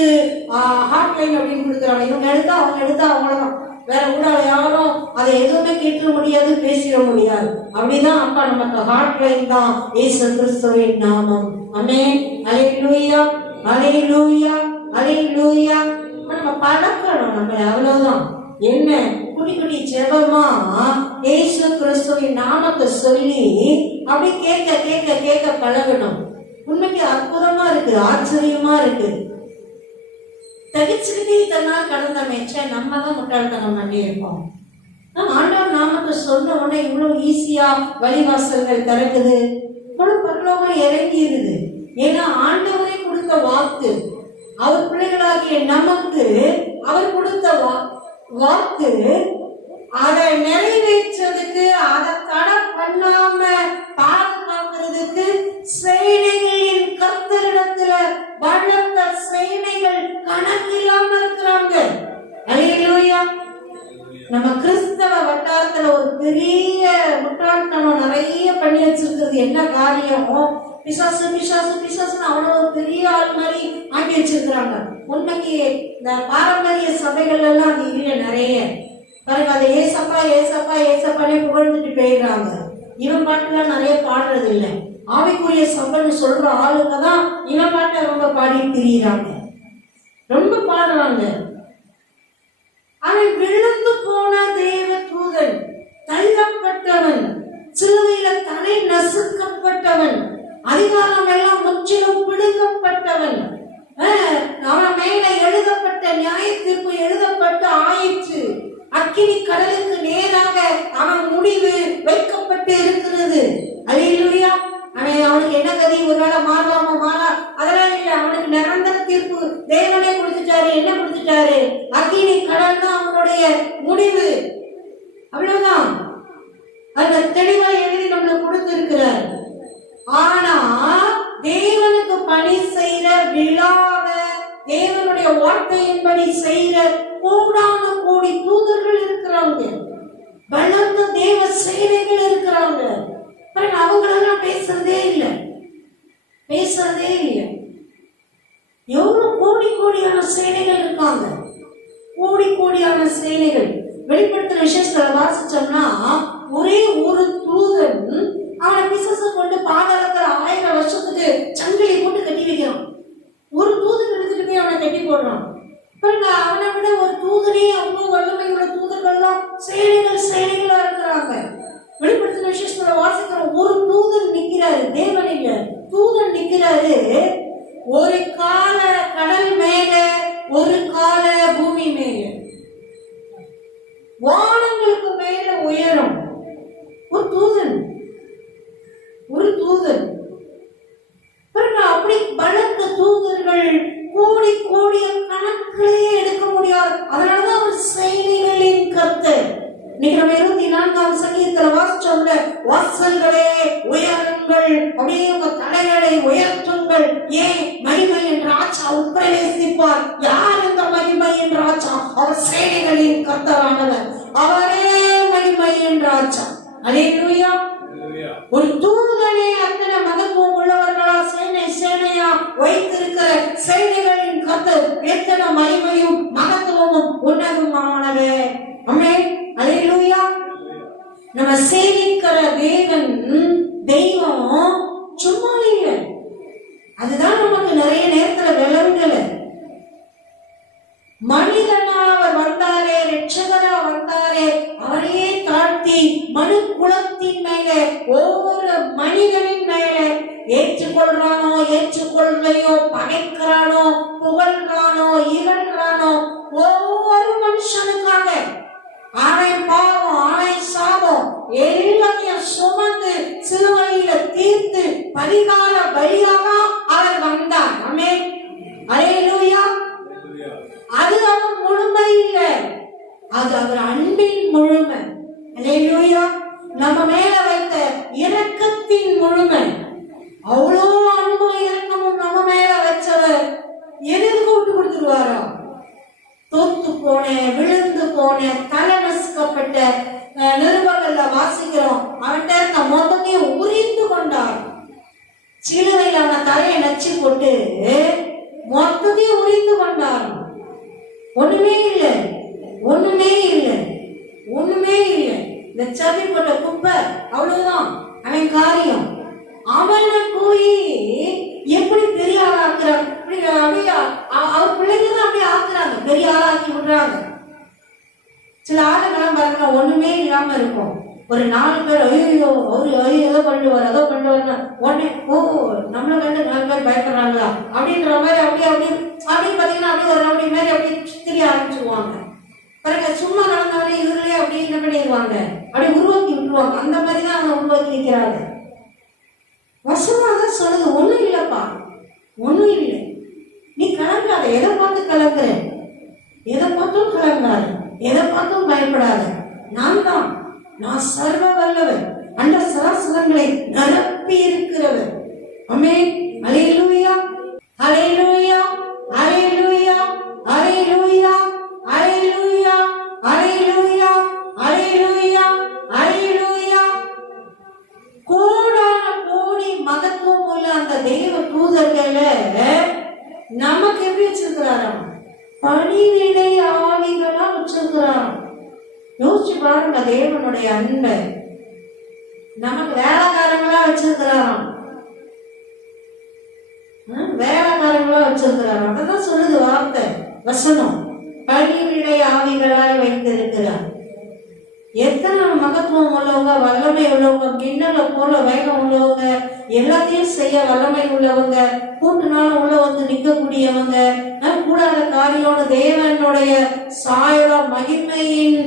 ஹாட்லைன் அப்படின்னு கொடுக்குறாங்க. இவங்க எடுத்தா அவங்க எடுத்தா அவங்களதான், வேற ஊடால யாரும் அதை எதுவுமே கேட்க முடியாது, பேசிட முடியாது. அப்படிதான் அப்பா நமக்கு ஹாட்லைன் தான் இயேசு கிறிஸ்துவின் நாமம். ஆமென், அல்லேலூயா, அல்லேலூயா, அல்லேலூயா. நம்ம பழக்கணும் நம்மள, அவ்வளவுதான். என்ன குடி குடி ஜெபமா இயேசு கிறிஸ்துவின் நாமத்தை சொல்லி அப்படி கேட்க கேட்க கேட்க பழகணும். உண்மைக்கு அற்புதமா இருக்கு, ஆச்சரியமா இருக்கு. தகிச்சுக்கிட்டே தன்னால் கடந்த மேய்ச்ச நம்ம தான் முட்டாள்தனம் பண்ணி இருப்போம். ஆண்டவர் நாமத்தை சொன்ன உடனே இவ்வளவு ஈஸியா வழிவாசல்கள் திறக்குது, இவ்வளவு பரலோகம் இறங்கிடுது. ஏன்னா ஆண்டவரே கொடுத்த வாக்கு, அவர் பிள்ளைகளாகிய நமக்கு அவர் கொடுத்த வாக்கு, அதை நிறைவேற்றதுக்கு, அதை தடை பண்ணாம பாதுகாக்கிறதுக்கு சேனைகளின் கர்த்தரிடத்துல பலத்த சேனைகள் கணக்கில்லாம இருக்கிறாங்க. அல்லேலூயா. நம்ம கிறிஸ்தவ வட்டாரத்துல ஒரு பெரிய முட்டாள்தனம் நிறைய பண்ணி வச்சிருக்கிறது என்ன காரியம்? பிசாசு பிசாசு பிசாசுன்னு அவன ஒரு பெரிய ஆள் மாதிரி ஆக்கி வச்சிருக்கிறாங்க. உண்மைக்கு இந்த பாரம்பரிய சபைகள் எல்லாம் அது இல்லை நிறைய. பாருங்க, அதை ஏசப்பா ஏசப்பா ஏசப்பானே புகழ்ந்துட்டு போயிடுறாங்க. இவன் பாட்டுலாம் நிறைய பாடுறது இல்லை. ஆவிக்குரிய சபைன்னு சொல்ற ஆளுங்க தான் இவன் பாட்டை ரொம்ப பாடிட்டு திரியிறாங்க, ரொம்ப பாடுறாங்க. அவன் விழுந்து போன தேவ தூதன், தள்ளப்பட்டவன், சிலுவையில தலை நசுக்கப்பட்டவன், அதிகாரம் எல்லாம் முற்றிலும் பிடுங்கப்பட்டவன், அவன் மேல எழுதப்பட்ட நியாய தீர்ப்பு எழுதப்பட்டு ஆயிற்று. அக்கினி கடலுக்கு நேராக அவன் முடிவு வைக்கப்பட்டு இருக்கிறது. அல்லேலூயா. அவனுக்கு என்ன கதி? ஒருவேளை மாறலாமா? மாறா அதெல்லாம் இல்லை. அவனுக்கு நிரந்தர தீர்ப்பு தேவனே கொடுத்துட்டாரு. என்ன கொடுத்துட்டாரு? அக்கினி கடல் தான் அவனுடைய முடிவு. அவ்வளவுதான். அந்த தெளிவா எழுதி நம்மளுக்கு கொடுத்திருக்கிறார். ஆனா தேவனுக்கு பணி செய்யற, விழாவ தேவனுடைய வார்த்தையின்படி செய்யற கோடான கோடி தூதர்கள் இருக்கிறாங்க, பலத்த தேவ சேனைகள் இருக்கிறாங்க. அவங்களெல்லாம் பேசுறதே இல்லை, பேசுறதே இல்லை. எவ்வளவு கோடி கோடியான சேனைகள் இருக்காங்க, கோடி கோடியான சேனைகள். வெளிப்படுத்துற விசேஷத்துல வாசிச்சோம்னா ஒரே ஒரு தூதன் அவனை பிசாசு கொண்டு பாதாளத்துல 1000 வருஷத்துக்கு சங்கிலி போட்டு கட்டி வைக்கிறான். ஒரு தூதன் எடுத்துட்டு போய் அவனை கட்டி போடுறான். அவனை விட ஒரு தூதனே அவ்வளவு வல்லமையுள்ள தூதர்கள்லாம் சேனைகள் சேனைகளா இருக்கிறாங்க. வெளிப்படுத்தின விசேஷத்துல வாசிக்கிற ஒரு தூதன் நிக்கிறாரு, தேவன் இல்ல, தூதன் நிக்கிறாரு. ஒரு கால கடல் மேல, ஒரு கால பூமி மேல, வானங்களுக்கு மேல உயரம். ஒரு தூதன், ஒரு தூதன். அப்படி பலத்த தூதர்கள் கோடி கோடிய கணக்கிலே எடுக்க முடியாது. அதனாலதான் அவர் சேனைகளின் கர்த்தர். இன்னைக்கு நம்ம 24ஆம் சங்கீதத்துல வாசிச்சோம்ல, வாசல்களே உயருங்கள், அப்படியே உங்க தலைகளை உயர்த்துங்கள், ஏன் மகிமை என்ற ஆச்சா உட்பிரவேசிப்பார். யார் இந்த மகிமை என்ற ஆச்சா? அவர் சேனைகளின் கர்த்தரானவர், அவரே மகிமை என்ற ஆச்சா. அல்லேலூயா. ஒரு தூதனே அத்தனை மகத்துவம் உள்ளவர்களா சேனை சேனையா வைத்திருக்கிற சேனைகளின் கர்த்தர் எத்தனை மகிமையும் மகத்துவமும் உன்னதமானவே. ஆமென். அல்லேலூயா. நம்ம சேவிக்கிற தேவன், தெய்வம் சும்மா இல்லை. அதுதான் நமக்கு நிறைய நேரத்துல விளங்கல. மனிதனா அவர் வந்தாரே, ரட்சகரா வந்தாரே, அவரையே தாழ்த்தி மனு குலத்தின் மேல, ஒவ்வொரு மனிதனின் மேல ஏற்றுக்கொள்றானோ ஏற்றுக்கொள்ளையோ, பகைக்கிறானோ புகழ்றானோ இகழ்றானோ, ஒவ்வொரு மனுஷனுக்காக அவன் பாவம் அவன் சாபம் எல்லாத்தையும் சுமந்து சிலுவையில தீர்த்து பரிகார பலியாக அவர் வந்தார். ஆமென். அல்லேலூயா. அது அவர் முழுமை இல்லை, அது அவர் அன்பின் முழுமை. அல்லேலூயா. நம்ம மேல வைத்த இரக்கத்தின் முழுமை. அவ்வளோ அன்பும் இரக்கமும் நம்ம மேல வச்சவர் எதுக்கு விட்டு கொடுத்துருவாரோ? தோத்து போன, விழுந்து போன, தலை நசுக்கப்பட்ட நிருபங்கள்ல வாசிக்கிறோம், அவன்கிட்ட இருக்க மொத்தத்தையும் உரிந்து கொண்டார். சிலுவையில் அவன தலையை நச்சு போட்டு மொத்தத்தையும் உரிந்து கொண்டார். ஒண்ணுமே இல்லை, ஒண்ணுமே இல்லை, ஒண்ணுமே இல்லை. இந்த சபை போட்ட குப்பை அவ்வளவுதான் அவன் காரியம். அவனை போய் எப்படி பெரிய ஆளாக்குறாங்க, அவர் பிள்ளைங்க தான் அப்படியே ஆக்குறாங்க, பெரிய ஆளாக்கி விடுறாங்க. சில ஆளுங்கெல்லாம் பாருங்க, ஒண்ணுமே இல்லாம இருக்கும். ஒரு 4 பேர் ஐயோ அவரு ஏதோ பண்ணுவார் அதோ பண்ணுவார்னா உடனே ஓ நம்மளை கண்டு 4 பேர் பயப்படுறாங்களா அப்படின்ற மாதிரி அப்படியே அப்படியே அப்படின்னு பாத்தீங்கன்னா அப்படியே ஒரு அப்படி மாதிரி அப்படியே திரிய ஆரம்பிச்சுக்குவாங்க. பாருங்க, சும்மா நடந்தாலே இவர்களே அப்படி நம்ம பண்ணிடுவாங்க, அப்படியே உருவாக்கி விட்டுருவாங்க. அந்த மாதிரி தான் அவங்க உருவாக்கி வைக்கிறாங்க. வசனம் தான் சொல்லுது, ஒண்ணும் இல்லப்பா, ஒண்ணும் இல்லை, நீ கலங்காத. எதை பார்த்து கலங்குற? எதை பார்த்தும் கலங்காத, எதை பார்த்தும் பயப்படாத. நான் சர்வ வல்லவர், அந்த சராசரங்களை நிரப்பி இருக்கிறவர். ஆமென். அல்லேலூயா, அல்லேலூயா, அல்லேலூயா, அல்லேலூயா, அல்லேலூயா, அல்லேலூயா, அல்லேலூயா, அல்லேலூயா. கோடான கோடி மகத்துவம் உள்ள அந்த தெய்வ தூதர்களை நமக்கு எப்படி வச்சிருக்கிறாராம்? பணிவிடை ஆவிகளா வச்சிருக்கிறாராம். யோசிச்சு பாருங்க தேவனுடைய அன்பை. நமக்கு வேலைக்காரங்களா வச்சிருக்கிறாராம், வேலைக்காரங்களா வச்சிருக்கிறாராம். அதான் சொல்லுது வார்த்தை, வசனம். பணிவிடை ஆவிகளாய் வைத்திருக்கிறார். எத்தனை மகத்துவம் உள்ளவங்க, வல்லமை உள்ளவங்க, மின்னலை போல வேகம் உள்ளவங்க, எல்லாத்தையும் செய்ய வல்லமை உள்ளவங்க, கூட்டுனாலும் உள்ள வந்து நிற்கக்கூடியவங்க, கூடாத காரியம் தேவனுடைய சாயலா மகிமையின்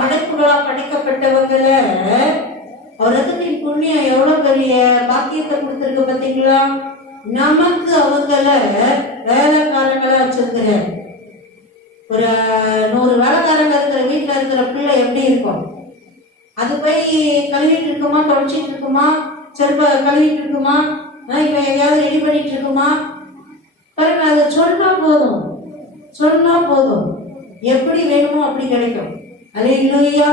படைப்புகளா படைக்கப்பட்டவங்களை அவரது புண்ணியம் எவ்வளவு பெரிய பாக்கியத்தை கொடுத்திருக்கு பார்த்தீங்களா? நமக்கு அவங்கள வேலைக்காரங்களா வச்சிருக்கிற ஒரு 100 வேலைக்காரங்க இருக்கிற வீட்டுல இருக்கிற பிள்ளை எப்படி இருக்கும்? அது போய் கழுவிட்டு இருக்குமா, தொடச்சிட்டு இருக்குமா, செருப்ப கழுவிட்டு இருக்குமா, இல்ல எங்கேயாவது ரெடி பண்ணிட்டு இருக்குமா? பாருங்க, அதை சொன்னா போதும் எப்படி வேணுமோ அப்படி கிடைக்கும். அல்லேலூயா,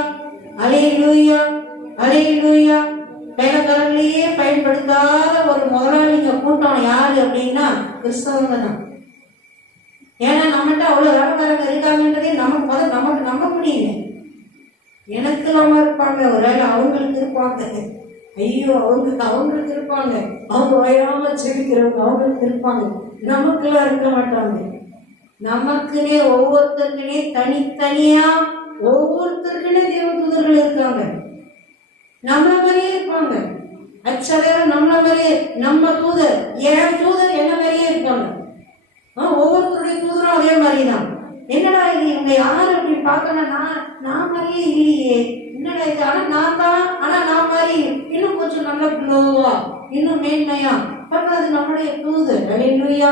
அல்லேலூயா, அல்லேலூயா. வேலைக்காரங்களையே பயன்படுத்தாத ஒரு முதலாளிங்க கூட்டம் யாரு அப்படின்னா கிறிஸ்தவங்க தான். ஏன்னா நம்மகிட்ட அவ்வளவு வேலைக்காரங்க இருக்காங்கன்றதே நமக்கு நம்ப முடியல. எனக்கு இல்லாம இருப்பாங்க, ஒருவேளை அவங்களுக்கு இருப்பாங்க, ஐயோ அவங்களுக்கு இருப்பாங்க, அவங்க வயதாம செபிக்கிறவங்க அவங்களுக்கு இருப்பாங்க, நமக்குலாம் இருக்க மாட்டாங்க. நமக்குன்னே ஒவ்வொருத்தருக்குனே தனித்தனியா ஒவ்வொருத்தருக்குனே தேவதூதர்கள் இருக்காங்க. நம்மள மாதிரியே இருப்பாங்க. அச்சடையாளர் நம்மள மாதிரியே, நம்ம தூதர், என் தூதர் என்ன மாதிரியே இருப்பாங்க. ஒவ்வொருத்தருடைய தூதரும் அதே மாதிரிதான். என்னடா இது, இவங்க யாரு அப்படி பார்க்கணும், நான் மாதிரியே இல்லையே, என்னடா இது, ஆனா நான் மாதிரி இன்னும் கொஞ்சம் நல்ல க்ளோவா, இன்னும் மேன்மையா அது நம்முடைய தூதர். அல்லேலூயா.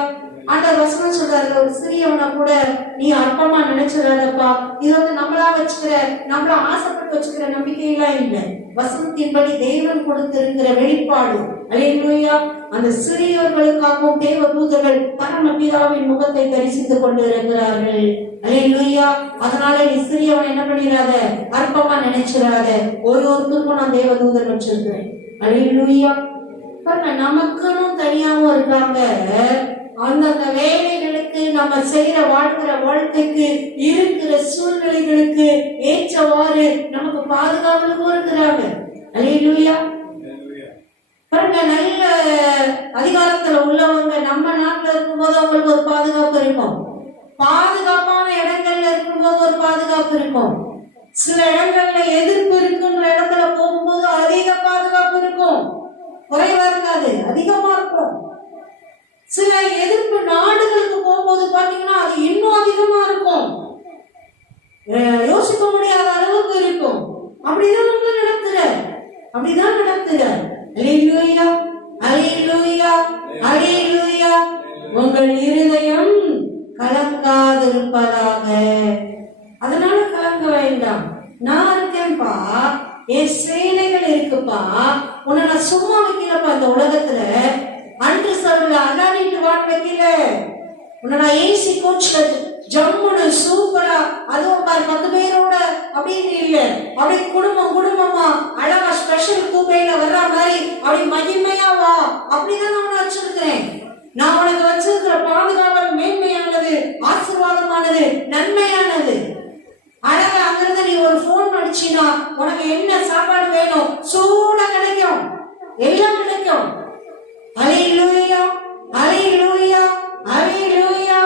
ஆண்டவர் வசனம் சொல்றாரு, ஒரு சிறியவனை கூட நீ அற்பமா நினைச்சிடாதப்பா. இது வந்து நம்மளா வச்சுக்கிற, நம்மளா ஆசைப்பட்டு வச்சுக்கிற நம்பிக்கையெல்லாம் இல்லை. வசனத்தின்படி தேவன் கொடுத்திருக்கிற வெளிப்பாடு. அல்லேலூயா. அந்த சிறியவர்களுக்காகவும் தேவ தூதர்கள் பரம பிதாவின் முகத்தை தரிசித்துக் கொண்டு இருக்கிறார்கள். அல்லேலூயா. அதனால நீ சிறியவன் என்ன பண்ணிடாத, அற்பமா நினைச்சிடாத. ஒருத்தருக்கும் நான் தேவ தூதர் வச்சிருக்கிறேன். அல்லேலூயா. நமக்குன்னு தனியாவும் இருக்காங்க. அந்தந்த வேலைகளுக்கு, நம்ம செய்யற வாழ்க்கிற வாழ்க்கைக்கு, இருக்கிற சூழ்நிலைகளுக்கு ஏற்றவாறு நமக்கு பாதுகாவலுக்கும் இருக்கிறாங்க. அல்லேலூயா. பாருங்க, நல்ல அதிகாரத்துல உள்ளவங்க நம்ம நாட்டுல இருக்கும்போது அவங்களுக்கு ஒரு பாதுகாப்பு இருக்கும், பாதுகாப்பான இடங்கள்ல இருக்கும்போது ஒரு பாதுகாப்பு இருக்கும். சில இடங்கள்ல எதிர்ப்பு இருக்குன்ற இடத்துல போகும்போது அதிக பாதுகாப்பு இருக்கும், குறைவா இருக்காது, அதிகமா இருக்கும். சில எதிர்ப்பு நாடுகளுக்கு போகும்போது பாத்தீங்கன்னா அது இன்னும் அதிகமா இருக்கும், யோசிக்க முடியாத அளவுக்கு இருக்கும். அப்படிதான் நம்ம நடத்துற, அப்படிதான் நடத்துற. அல்லேலூயா, அல்லேலூயா, அல்லேலூயா. உங்கள் இருதயம் கலங்காதிருப்பதாக. அதனால கலங்க வேண்டாம், நான் இருக்கேன்பா, என் சேனைகள் இருக்குப்பா, உன்னை நான் சும்மா வைக்கலப்பா. இந்த உலகத்துல அன்று சொல்ல அதானிட்டு வாட் வைக்கல, உன்னை நான் ஏசி கோச்ல ஜம்முன்னு சூப்பரா, அதுவும் பாரு 10 பேரோட அப்படின்னு இல்ல, அப்படி குடும்பமா அழகா ஸ்பெஷல் கூப்பையில வர்ற மாதிரி அப்படி மகிமையா வா. அப்படிதான் நான் வச்சிருக்கிறேன். நான் உனக்கு வச்சிருக்கிற பாதுகாவல் மேன்மையானது, ஆசீர்வாதமானது, நன்மையானது. அழகா அங்கிருந்து நீ ஒரு போன் அடிச்சினா உனக்கு என்ன சாப்பாடு வேணும் சூடா கிடைக்கும், எல்லாம் கிடைக்கும். அல்லேலூயா, அல்லேலூயா, அல்லேலூயா,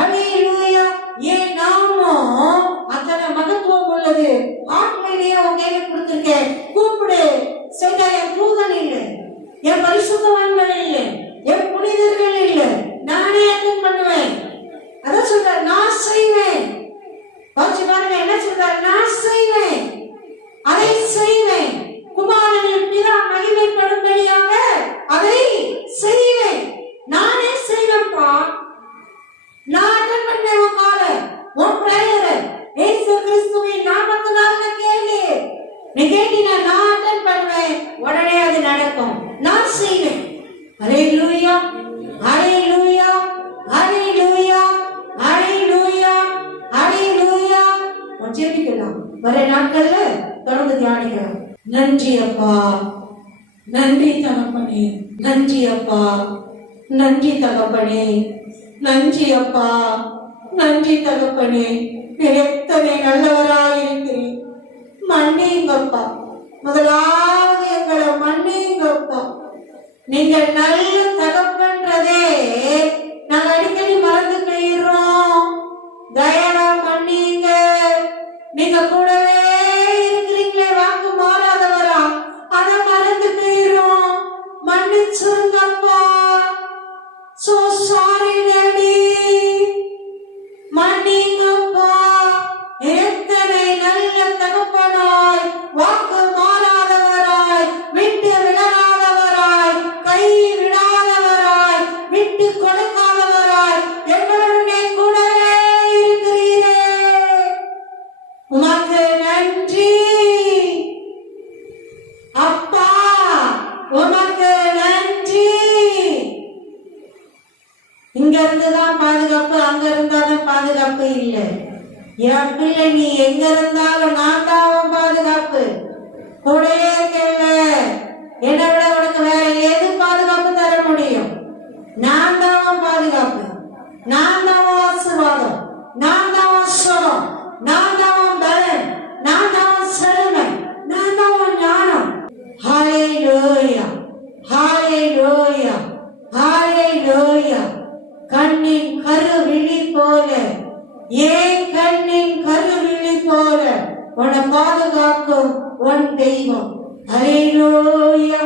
அல்லேலூயா. ஏன் நாமம் அத்தனை மகத்துவம் உள்ளது. ஆட்களிலேயே உன் கையில கொடுத்திருக்கேன், கூப்பிடு. செய்தா என் தூதன் இல்லை, என் பரிசுத்தவான்கள் இல்லை, என் புனிதர்கள் இல்லை, நானே அட்டன் பண்ணுவேன். அதான் சொல்ற, நான் செய்வேன். பாருங்க என்ன சொல்ற, நான் செய்வேன். நடக்கும், நான் செய்வேன். ஹல்லேலூயா, ஹல்லேலூயா, ஹல்லேலூயா, ஹல்லேலூயா, ஹல்லேலூயா. ஜெபிக்கலாம். வர நாட்கள்ல தொடர்ந்து தியானிக்கலாம். நன்றி அப்பா, நன்றி தகப்பனே, நன்றி அப்பா, நன்றி தகப்பனே, நன்றி அப்பா, நன்றி தகப்பனே. எத்தனை நல்லவராயிருக்கிறேன். மன்னிங்கப்பா, முதலாவது எங்களை மன்னிங்கப்பா. நீங்க நல்ல தகப்பன்றதே நாங்க அடிக்கடி மறந்து போயிடுறோம். தயவா மன்னிங்க. நீங்க கூடவே இருக்கிறீங்களே, வாக்கு மாறாதவரா, அதை மறந்து போயிடுறோம். மன்னிச்சுங்கப்பா. So sorry daddy. மன்னிங்கப்பா. எத்தனை நல்ல தகப்பனாய், வாக்கு மாறாதவராய், விட்டு விடாதவராய், கை விடாதவராய், விட்டு கொடுக்காதவராய் எங்களுடனே கூடவே இருக்கிறீரே. உமக்கு நன்றி அப்பா, உமக்கு நன்றி. இங்க இருந்துதான் பாதுகாப்பு, அங்க இருந்தாலும் பாதுகாப்பு இல்லை. என் பிள்ளை நீ எங்க இருந்தாலும் நான் தான் பாதுகாப்பு. கூடயே இருக்கேன்ல, என்னை விட உனக்கு வேற எது பாதுகாப்பு தர முடியும்? நான் தான் பாதுகாப்பு, நான் தான் ஆசீர்வாதம், நான் தான் சுகம், நான் தான் பலன், நான் தான் செழுமை, நான் தான் ஞானம். ஹல்லேலூயா, ஹல்லேலூயா, ஹல்லேலூயா. கண்ணின் கருவிழி போல, ஏன் கண்ணின் கருவிழி போல உன்னை பாதுகாக்கும் உன் தெய்வம். ஹல்லேலூயா.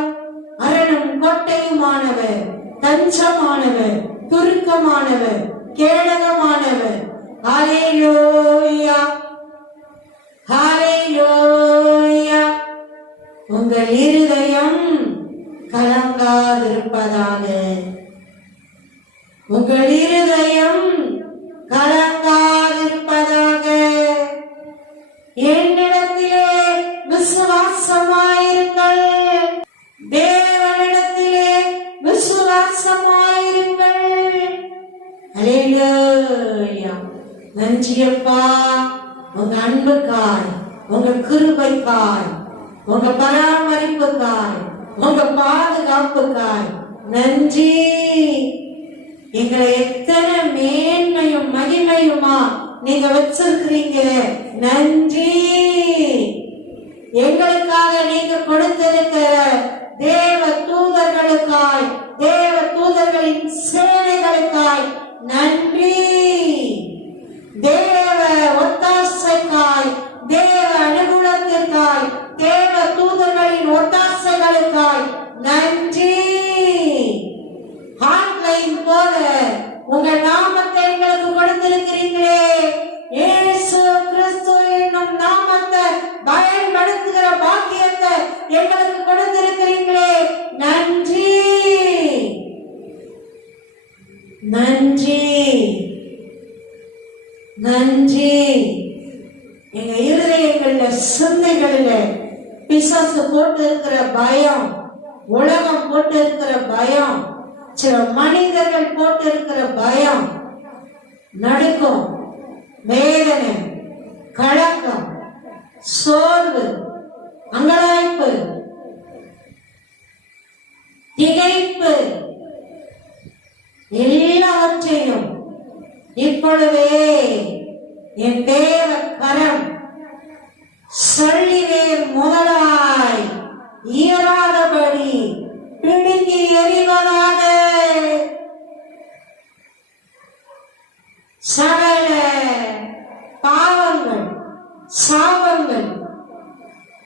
அரணும் கோட்டையுமானவர், தஞ்சமானவர், துருக்கமானவர், கேடகமானவர். ஹல்லேலூயா, ஹல்லேலூயா. உங்கள் இருதயம் கலங்காதிருப்பதாக, உங்கள் இருதயம் கலங்காதிருப்பதாக. என்னிடத்திலே விசுவாசமாயிருங்கள், தேவனிடத்திலே விசுவாசமாயிருங்கள். ஹல்லேலூயா. நன்றியப்பா, உங்க அன்புக்காய், உங்க கிருபைக்காய், உங்க பராமரிப்புக்காய், உங்க பாதுகாப்புக்காய் நன்றி. எங்களை எத்தனை மேன்மையும் மகிமையுமா நீங்க வச்சிருக்கிறீங்க. நன்றி. எங்களுக்காக நீங்க கொடுத்திருக்கிற தேவ தூதர்களுக்காய், தேவ தூதர்களின் சேனைகளுக்காய் நன்றி. தேவ ஒத்தாசைக்காய், தேவ அனுகூலத்திற்காய், தேவ தூதர்களின் ஒத்தாசைகளுக்காய் நன்றி. ஹாட்லைன் போல உங்க நாமத்தை எங்களுக்கு கொடுத்திருக்கிறீங்களே. இயேசு கிறிஸ்து என்னும் நாமத்தை பயன்படுத்துகிற பாக்கியத்தை எங்களுக்கு கொடுத்திருக்கிறீங்களே. நன்றி, நன்றி, நன்றி. எங்க இருதயங்கள்ல, சிந்தைகள்ல பிசாசு போட்டு இருக்கிற பயம், உலகம் போட்டு இருக்கிற பயம், சில மனிதர்கள் போட்டு இருக்கிற பயம், நடுக்கம், வேதனை, கலக்கம், சோர்வு, அங்கலாய்ப்பு, திகைப்பு எல்லாவற்றையும் இப்பொழுதே என் தேவ கரம் சொல்லிவேர் முதலாய் இயலாதபடி பிடுங்கி எறிவதாக. சகல பாவங்கள், சாபங்கள்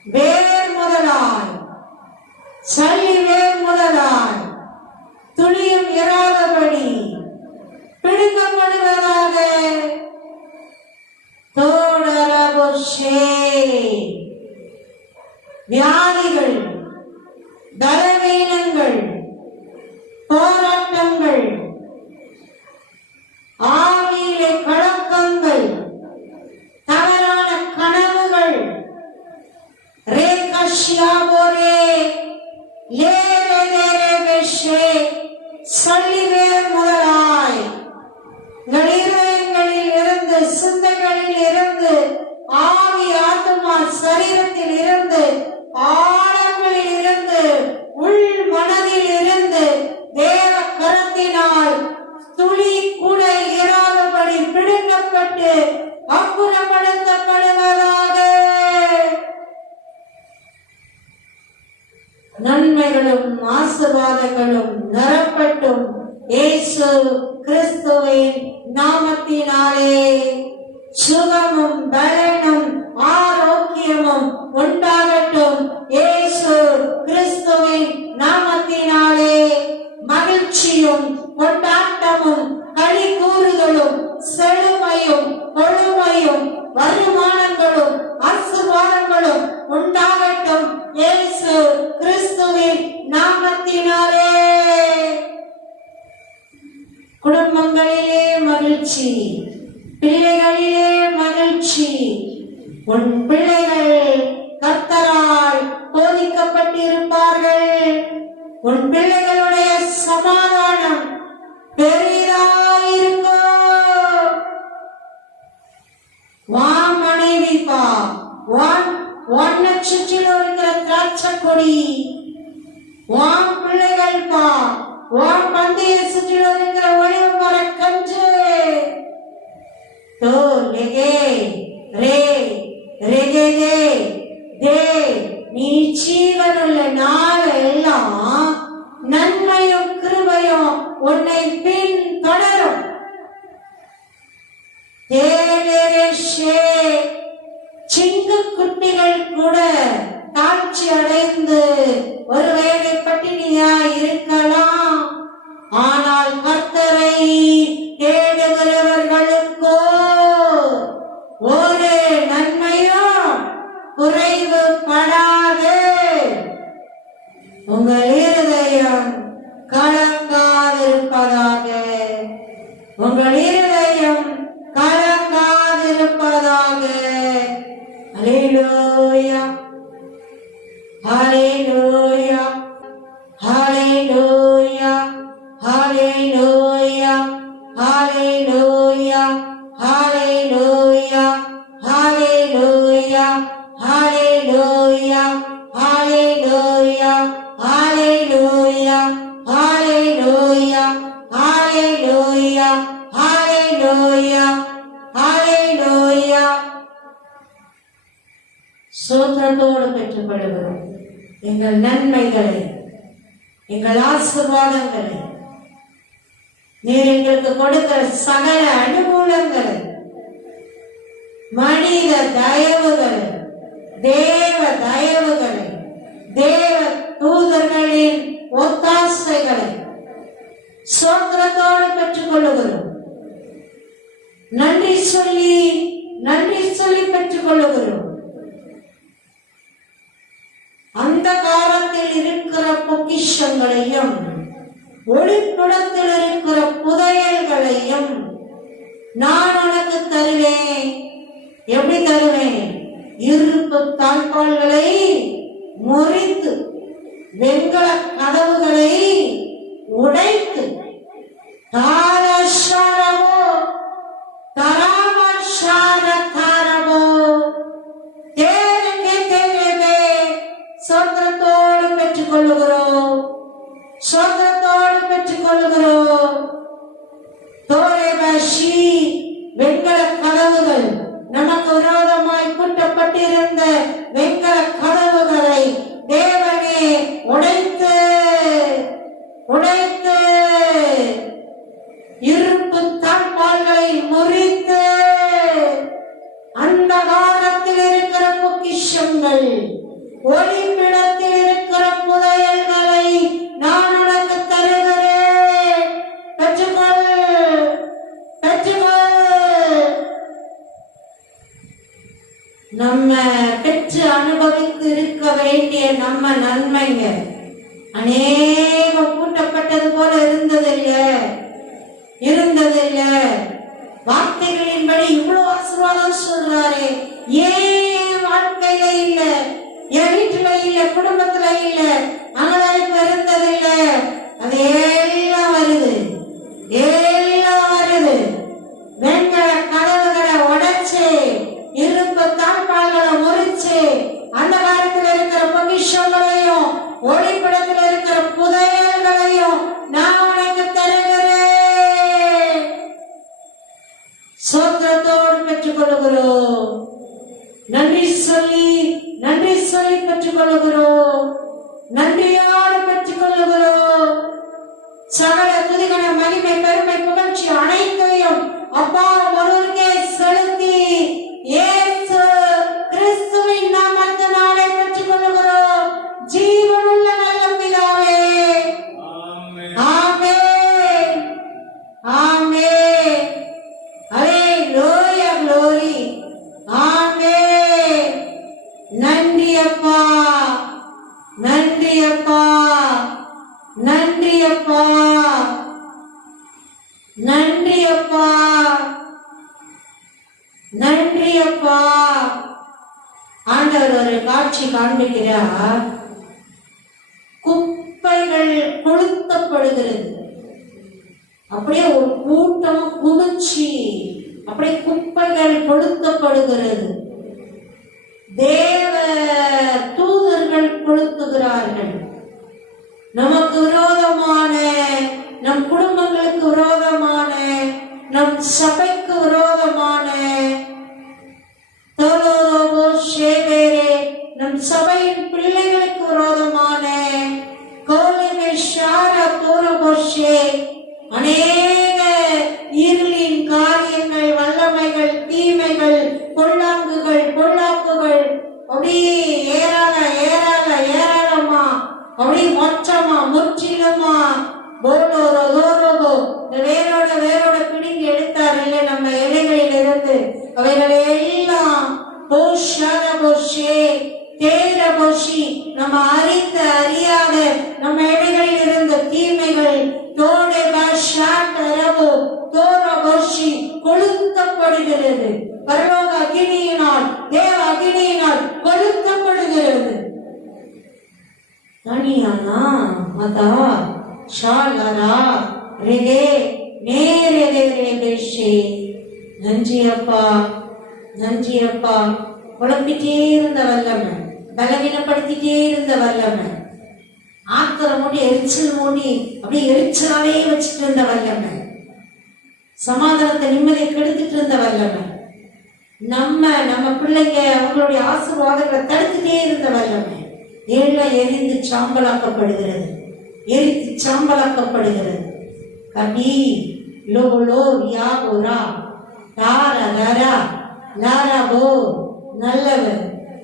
வேர் முதலாய், சல்லி வேர் முதலாய் துளியும் இராதபடி பிடுங்கப்படுவதாக. வியாதிகள், பலவீனங்கள், போராட்டங்கள், ஆவியிலே கலக்கங்கள், தவறான கனவுகள், ரேகஷ்யாபோரே லே உங்கள் இருதயங்களில் இருந்து, சிந்தைகளில் இருந்து, ஆவி, ஆத்மா, சரீரத்தில் இருந்து, ஆழங்களில் இருந்து, உள் மனதில் இருந்து தேவ கரத்தினால் துளி கூட இராதபடி பிடுங்கப்பட்டு அப்புறப்படுத்தப்படுவதாக. நன்மைகளும் ஆசீர்வாதங்களும் நிரப்பட்டும் இயேசு கிறிஸ்துவின் நாமத்தினாலே. சுகமும் பலனும் ஆரோக்கியமும் உண்டாகட்டும் இயேசு கிறிஸ்துவின் நாமத்தினாலே. மகிழ்ச்சியும் கொண்டாட்டமும் களி கூறுதலும் செழுமையும் கொழுமையும் வருமானங்களும் ஆசீர்வாதங்களும் உண்டாகட்டும் இயேசு கிறிஸ்துவின் நாமத்தினாலே. குடும்பங்களிலே மகிழ்ச்சி, பிள்ளைகளிலே மகிழ்ச்சி. உன் பிள்ளைகள் கர்த்தரால் போதிக்கப்பட்டிருப்பார்கள். உன் பிள்ளைகளுடைய சமாதானம் பெரிதாயிருக்கும். வா மனைவி பா, ஒன்ன சுற்றிலும் இருக்கிற திராட்சை கொடி. வான் பிள்ளைகள் பா, வான் பந்தய சுற்றிலும் இருக்கிற ஒளிவு மர கன்று. தோ லெகே ரே ரெகே தே. நீ ஜீவனுள்ள நாள் எல்லாம் நன்மையும் கிருபையும் உன்னை பின் தொடரும். சிங்கு குட்டிகள் கூட தாழ்ச்சி அடைந்து ஒருவேளை பட்டினியா இருக்கலாம். ஆனால் கர்த்தரை தேடுகிறவர்களுக்கோ ஒரு நன்மையும் குறைவுபடாது. உங்கள் இருதயம் கலங்காதிருப்பதாக. உங்கள் இருதயம் கலங்காதிருப்பதாக. ஹல்லேலூயா, ஹல்லேலூயா, ஹல்லேலூயா, ஹல்லேலூயா, ஹல்லேலூயா, ஹல்லேலூயா, ஹல்லேலூயா, ஹல்லேலூயா, ஹல்லேலூயா, ஹல்லேலூயா, ஹல்லேலூயா, ஹல்லேலூயா, ஹல்லேலூயா, ஹல்லேலூயா. சோத்திரத்தோடு பெற்றுக்கொள்கிறோம் எங்கள் நன்மைகளை, எங்கள் ஆசீர்வாதங்களை, நீர் எங்களுக்கு கொடுக்கிற சகல அனுகூலங்களை, மனித தயவுகளை, தேவ தயவுகளை, தேவ தூதர்களின் ஒத்தாசைகளை சோத்திரத்தோடு பெற்றுக் கொள்ளுகிறோம். நன்றி சொல்லி பெற்றுக் கொள்ளுகிறோம். அந்த காலத்தில் இருக்கிற பொக்கிஷங்களையும் ஒளிப்புடத்தில் இருக்கிற புதையல்களையும் நான் உனக்கு தருவேன். எப்படி தருவேன்? இருப்பு தாழ்பால்களை முறித்து, வெண்கல கதவுகளை உடைத்து, தாரஷாரவோ தராமஷாரதாரவோ தேவனே தேவனே. சோத்திரத்தோடு பெற்றுக் கொள்ளுகிறோம், சோத்திரத்தோடு பெற்றுக் கொள்ளுகிறோம். தோரேபாஷி வெண்கல கதவுகள், நமக்கு விரோதமாய் கூட்டப்பட்டிருந்த வெண்கல கதவுகளை தேவனே உடைத்து உடைத்து, இருப்பு தாழ்பால்களை முறித்து, அந்த காலத்தில் இருக்கிற பொக்கிஷங்கள், ஒளிப்பிடத்தில் இருக்கிற புதையல்களை நான் உனக்கு தருகிறேன். பெற்றுக்கொள், பெற்றுக்கொள். நம்ம பெற்று அனுபவித்து இருக்க வேண்டிய நம்ம நன்மைங்க அநேகம் கூட்டப்பட்டது போல இருந்ததில்லை. வார்த்தைகளின்படி இவ்வளவு ஆசீர்வாதம் சொல்றாரு. ஏன் வாழ்க்கையில இல்ல, என் வீட்டுல இல்ல, குடும்பத்துல இல்ல, அங்கலாய்ப்பு இருந்ததில்லை. அது எல்லாம் வருது, எல்லாம் வருது. சோத்திரத்தோடு பெற்றுக் கொள்ளுகிறோம். நன்றி சொல்லி பெற்றுக் கொள்ளுகிறோம். நன்றியோடு பெற்றுக் கொள்ளுகிறோம். சகல துதிகன மகிமை பெருமை புகழ்ச்சி அனைத்தையும் அப்பா ஒருவருக்கே செலுத்தி இயேசு கிறிஸ்துவின் நாமத்தினாலே பெற்றுக் கொள்ளுகிறோம். ஜீவனுள்ள நல்ல பிதாவே. ஆமென். ஆமென். ஹalleluya glory. ஆமென். நன்றி அப்பா, நன்றி அப்பா, நன்றி அப்பா, நன்றி அப்பா, நன்றி அப்பா. ஆண்டவர் ஒரு காட்சி காண்பிக்கிறார். குப்பைகள் கொளுத்தப்படுகிறது. அப்படியே ஒரு கூட்டம் குதிச்சு அப்படியே குப்பைகள் கொளுத்தப்படுகிறது. தேவ தூதர்கள் கொளுத்துகிறார்கள். நமக்கு விரோதமான, நம் குடும்பங்களுக்கு விரோதமான, நம் சபைக்கு விரோதமான, நம் சபையின் பிள்ளைகளுக்கு விரோதமான அநேக இருளின் காரியங்கள், வல்லமைகள், தீமைகள், பொல்லாங்குகள், பொல்லாப்புகள் அப்படியே ஏராளமா அப்படி மொற்றமா முற்றிலுமா வேரோட பிடுங்கி எடுத்தார் இல்லை நம்ம இலைகளில் இருந்து அவைகளை எல்லாம் நம்ம அறியாத நம்ம இலைகளில் இருந்த தீமைகள் கொளுத்தப்படுகிறது. பரலோக அக்கினியினால், தேவ அக்கினியினால் கொளுத்தப்படுகிறது. தனியானா மதா ஷாலரா ரெகே நேரே பேஷே. நன்றி அப்பா, நன்றி அப்பா. குழப்பிட்டே இருந்த வல்லமை, பலவீனப்படுத்திட்டே இருந்த வல்லமை, ஆத்திரம் மூடி எரிச்சல் மூடி அப்படியே எரிச்சலாவே வச்சுட்டு இருந்த வல்லமை, சமாதானத்தை நிம்மதியை கெடுத்துட்டு இருந்த வல்லமை, நம்ம பிள்ளைங்க அவங்களுடைய ஆசீர்வாதங்களை தடுத்துட்டே இருந்த வல்லமை எல்லாம் எரிந்து சாம்பலாக்கப்படுகிறது, எரித்து சாம்பலாக்கப்படுகிறது. கபி லோலோ யாபோரா தாரா தாரா லாராபோ. நல்லவர்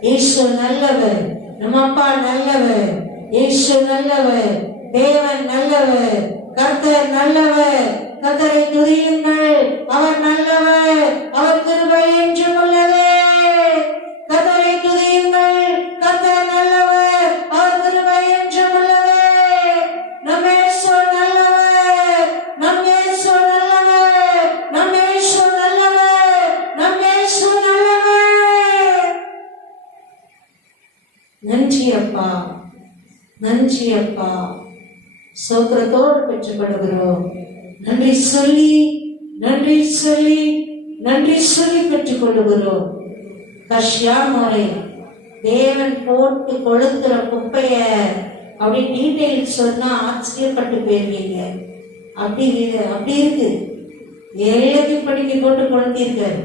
இயேசு, நல்லவர் நம்ம அப்பா, நல்லவர் இயேசு, நல்லவர் தேவன், நல்லவர் கர்த்தர், நல்லவர். கர்த்தரை துதியுங்கள், அவர் நல்லவர், அவர் கிருபை என்றும் உள்ளது. கர்த்தரை துதியுங்கள், கர்த்தர் நல்லவர், அவர் கிருபை என்றும் உள்ளது. நம் இயேசு நல்லவர், நம் இயேசு நல்லவர், நம் இயேசு நல்லவர், நம் இயேசு நல்லவர். நன்றி அப்பா, நன்றி அப்பா. சோத்திரத்தோடு பெற்றுக்கொள்கிறோம். நன்றி சொல்லி பெற்றுக் கொள்ளுகிறோம். கஷ்யாமோரை தேவன் போட்டு கொளுத்துற குப்பைய அப்படி டீட்டெயில் சொன்னா ஆச்சரியப்பட்டு போயிருவீங்க. அப்படி இருக்கு. எல்லாத்தையும் படிக்க போட்டு கொளுத்திருக்காரு.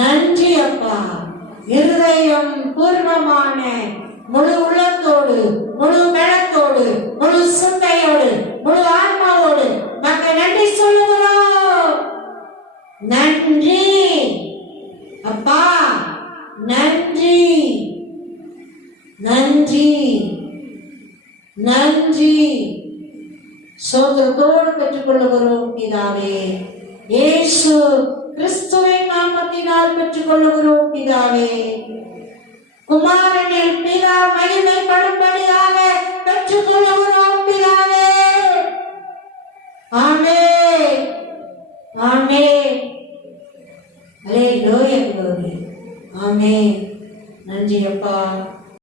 நன்றி அப்பா. இருதயம் பூர்வமான முழு உள்ளத்தோடு, முழு பலத்தோடு, முழு சிந்தையோடு, முழு ஆன்மாவோடு நாங்கள் நன்றி சொல்லுகிறோம். நன்றி அப்பா, நன்றி, நன்றி, நன்றி. சோதரத்தோடு பெற்றுக் கொள்ளுகிறோம் பிதாவே. இயேசு கிறிஸ்துவின் நாமத்தினால் பெற்றுக் கொள்ளுகிறோம் பிதாவே. குமாரனில் பிதா மகிமைப்படும்படியாக பெற்றுக் கொள்ளுகிறோம் பிதாவே. ஆமென், ஆமென். ஹல்லேலூயா, ஆமென். நன்றி அப்பா.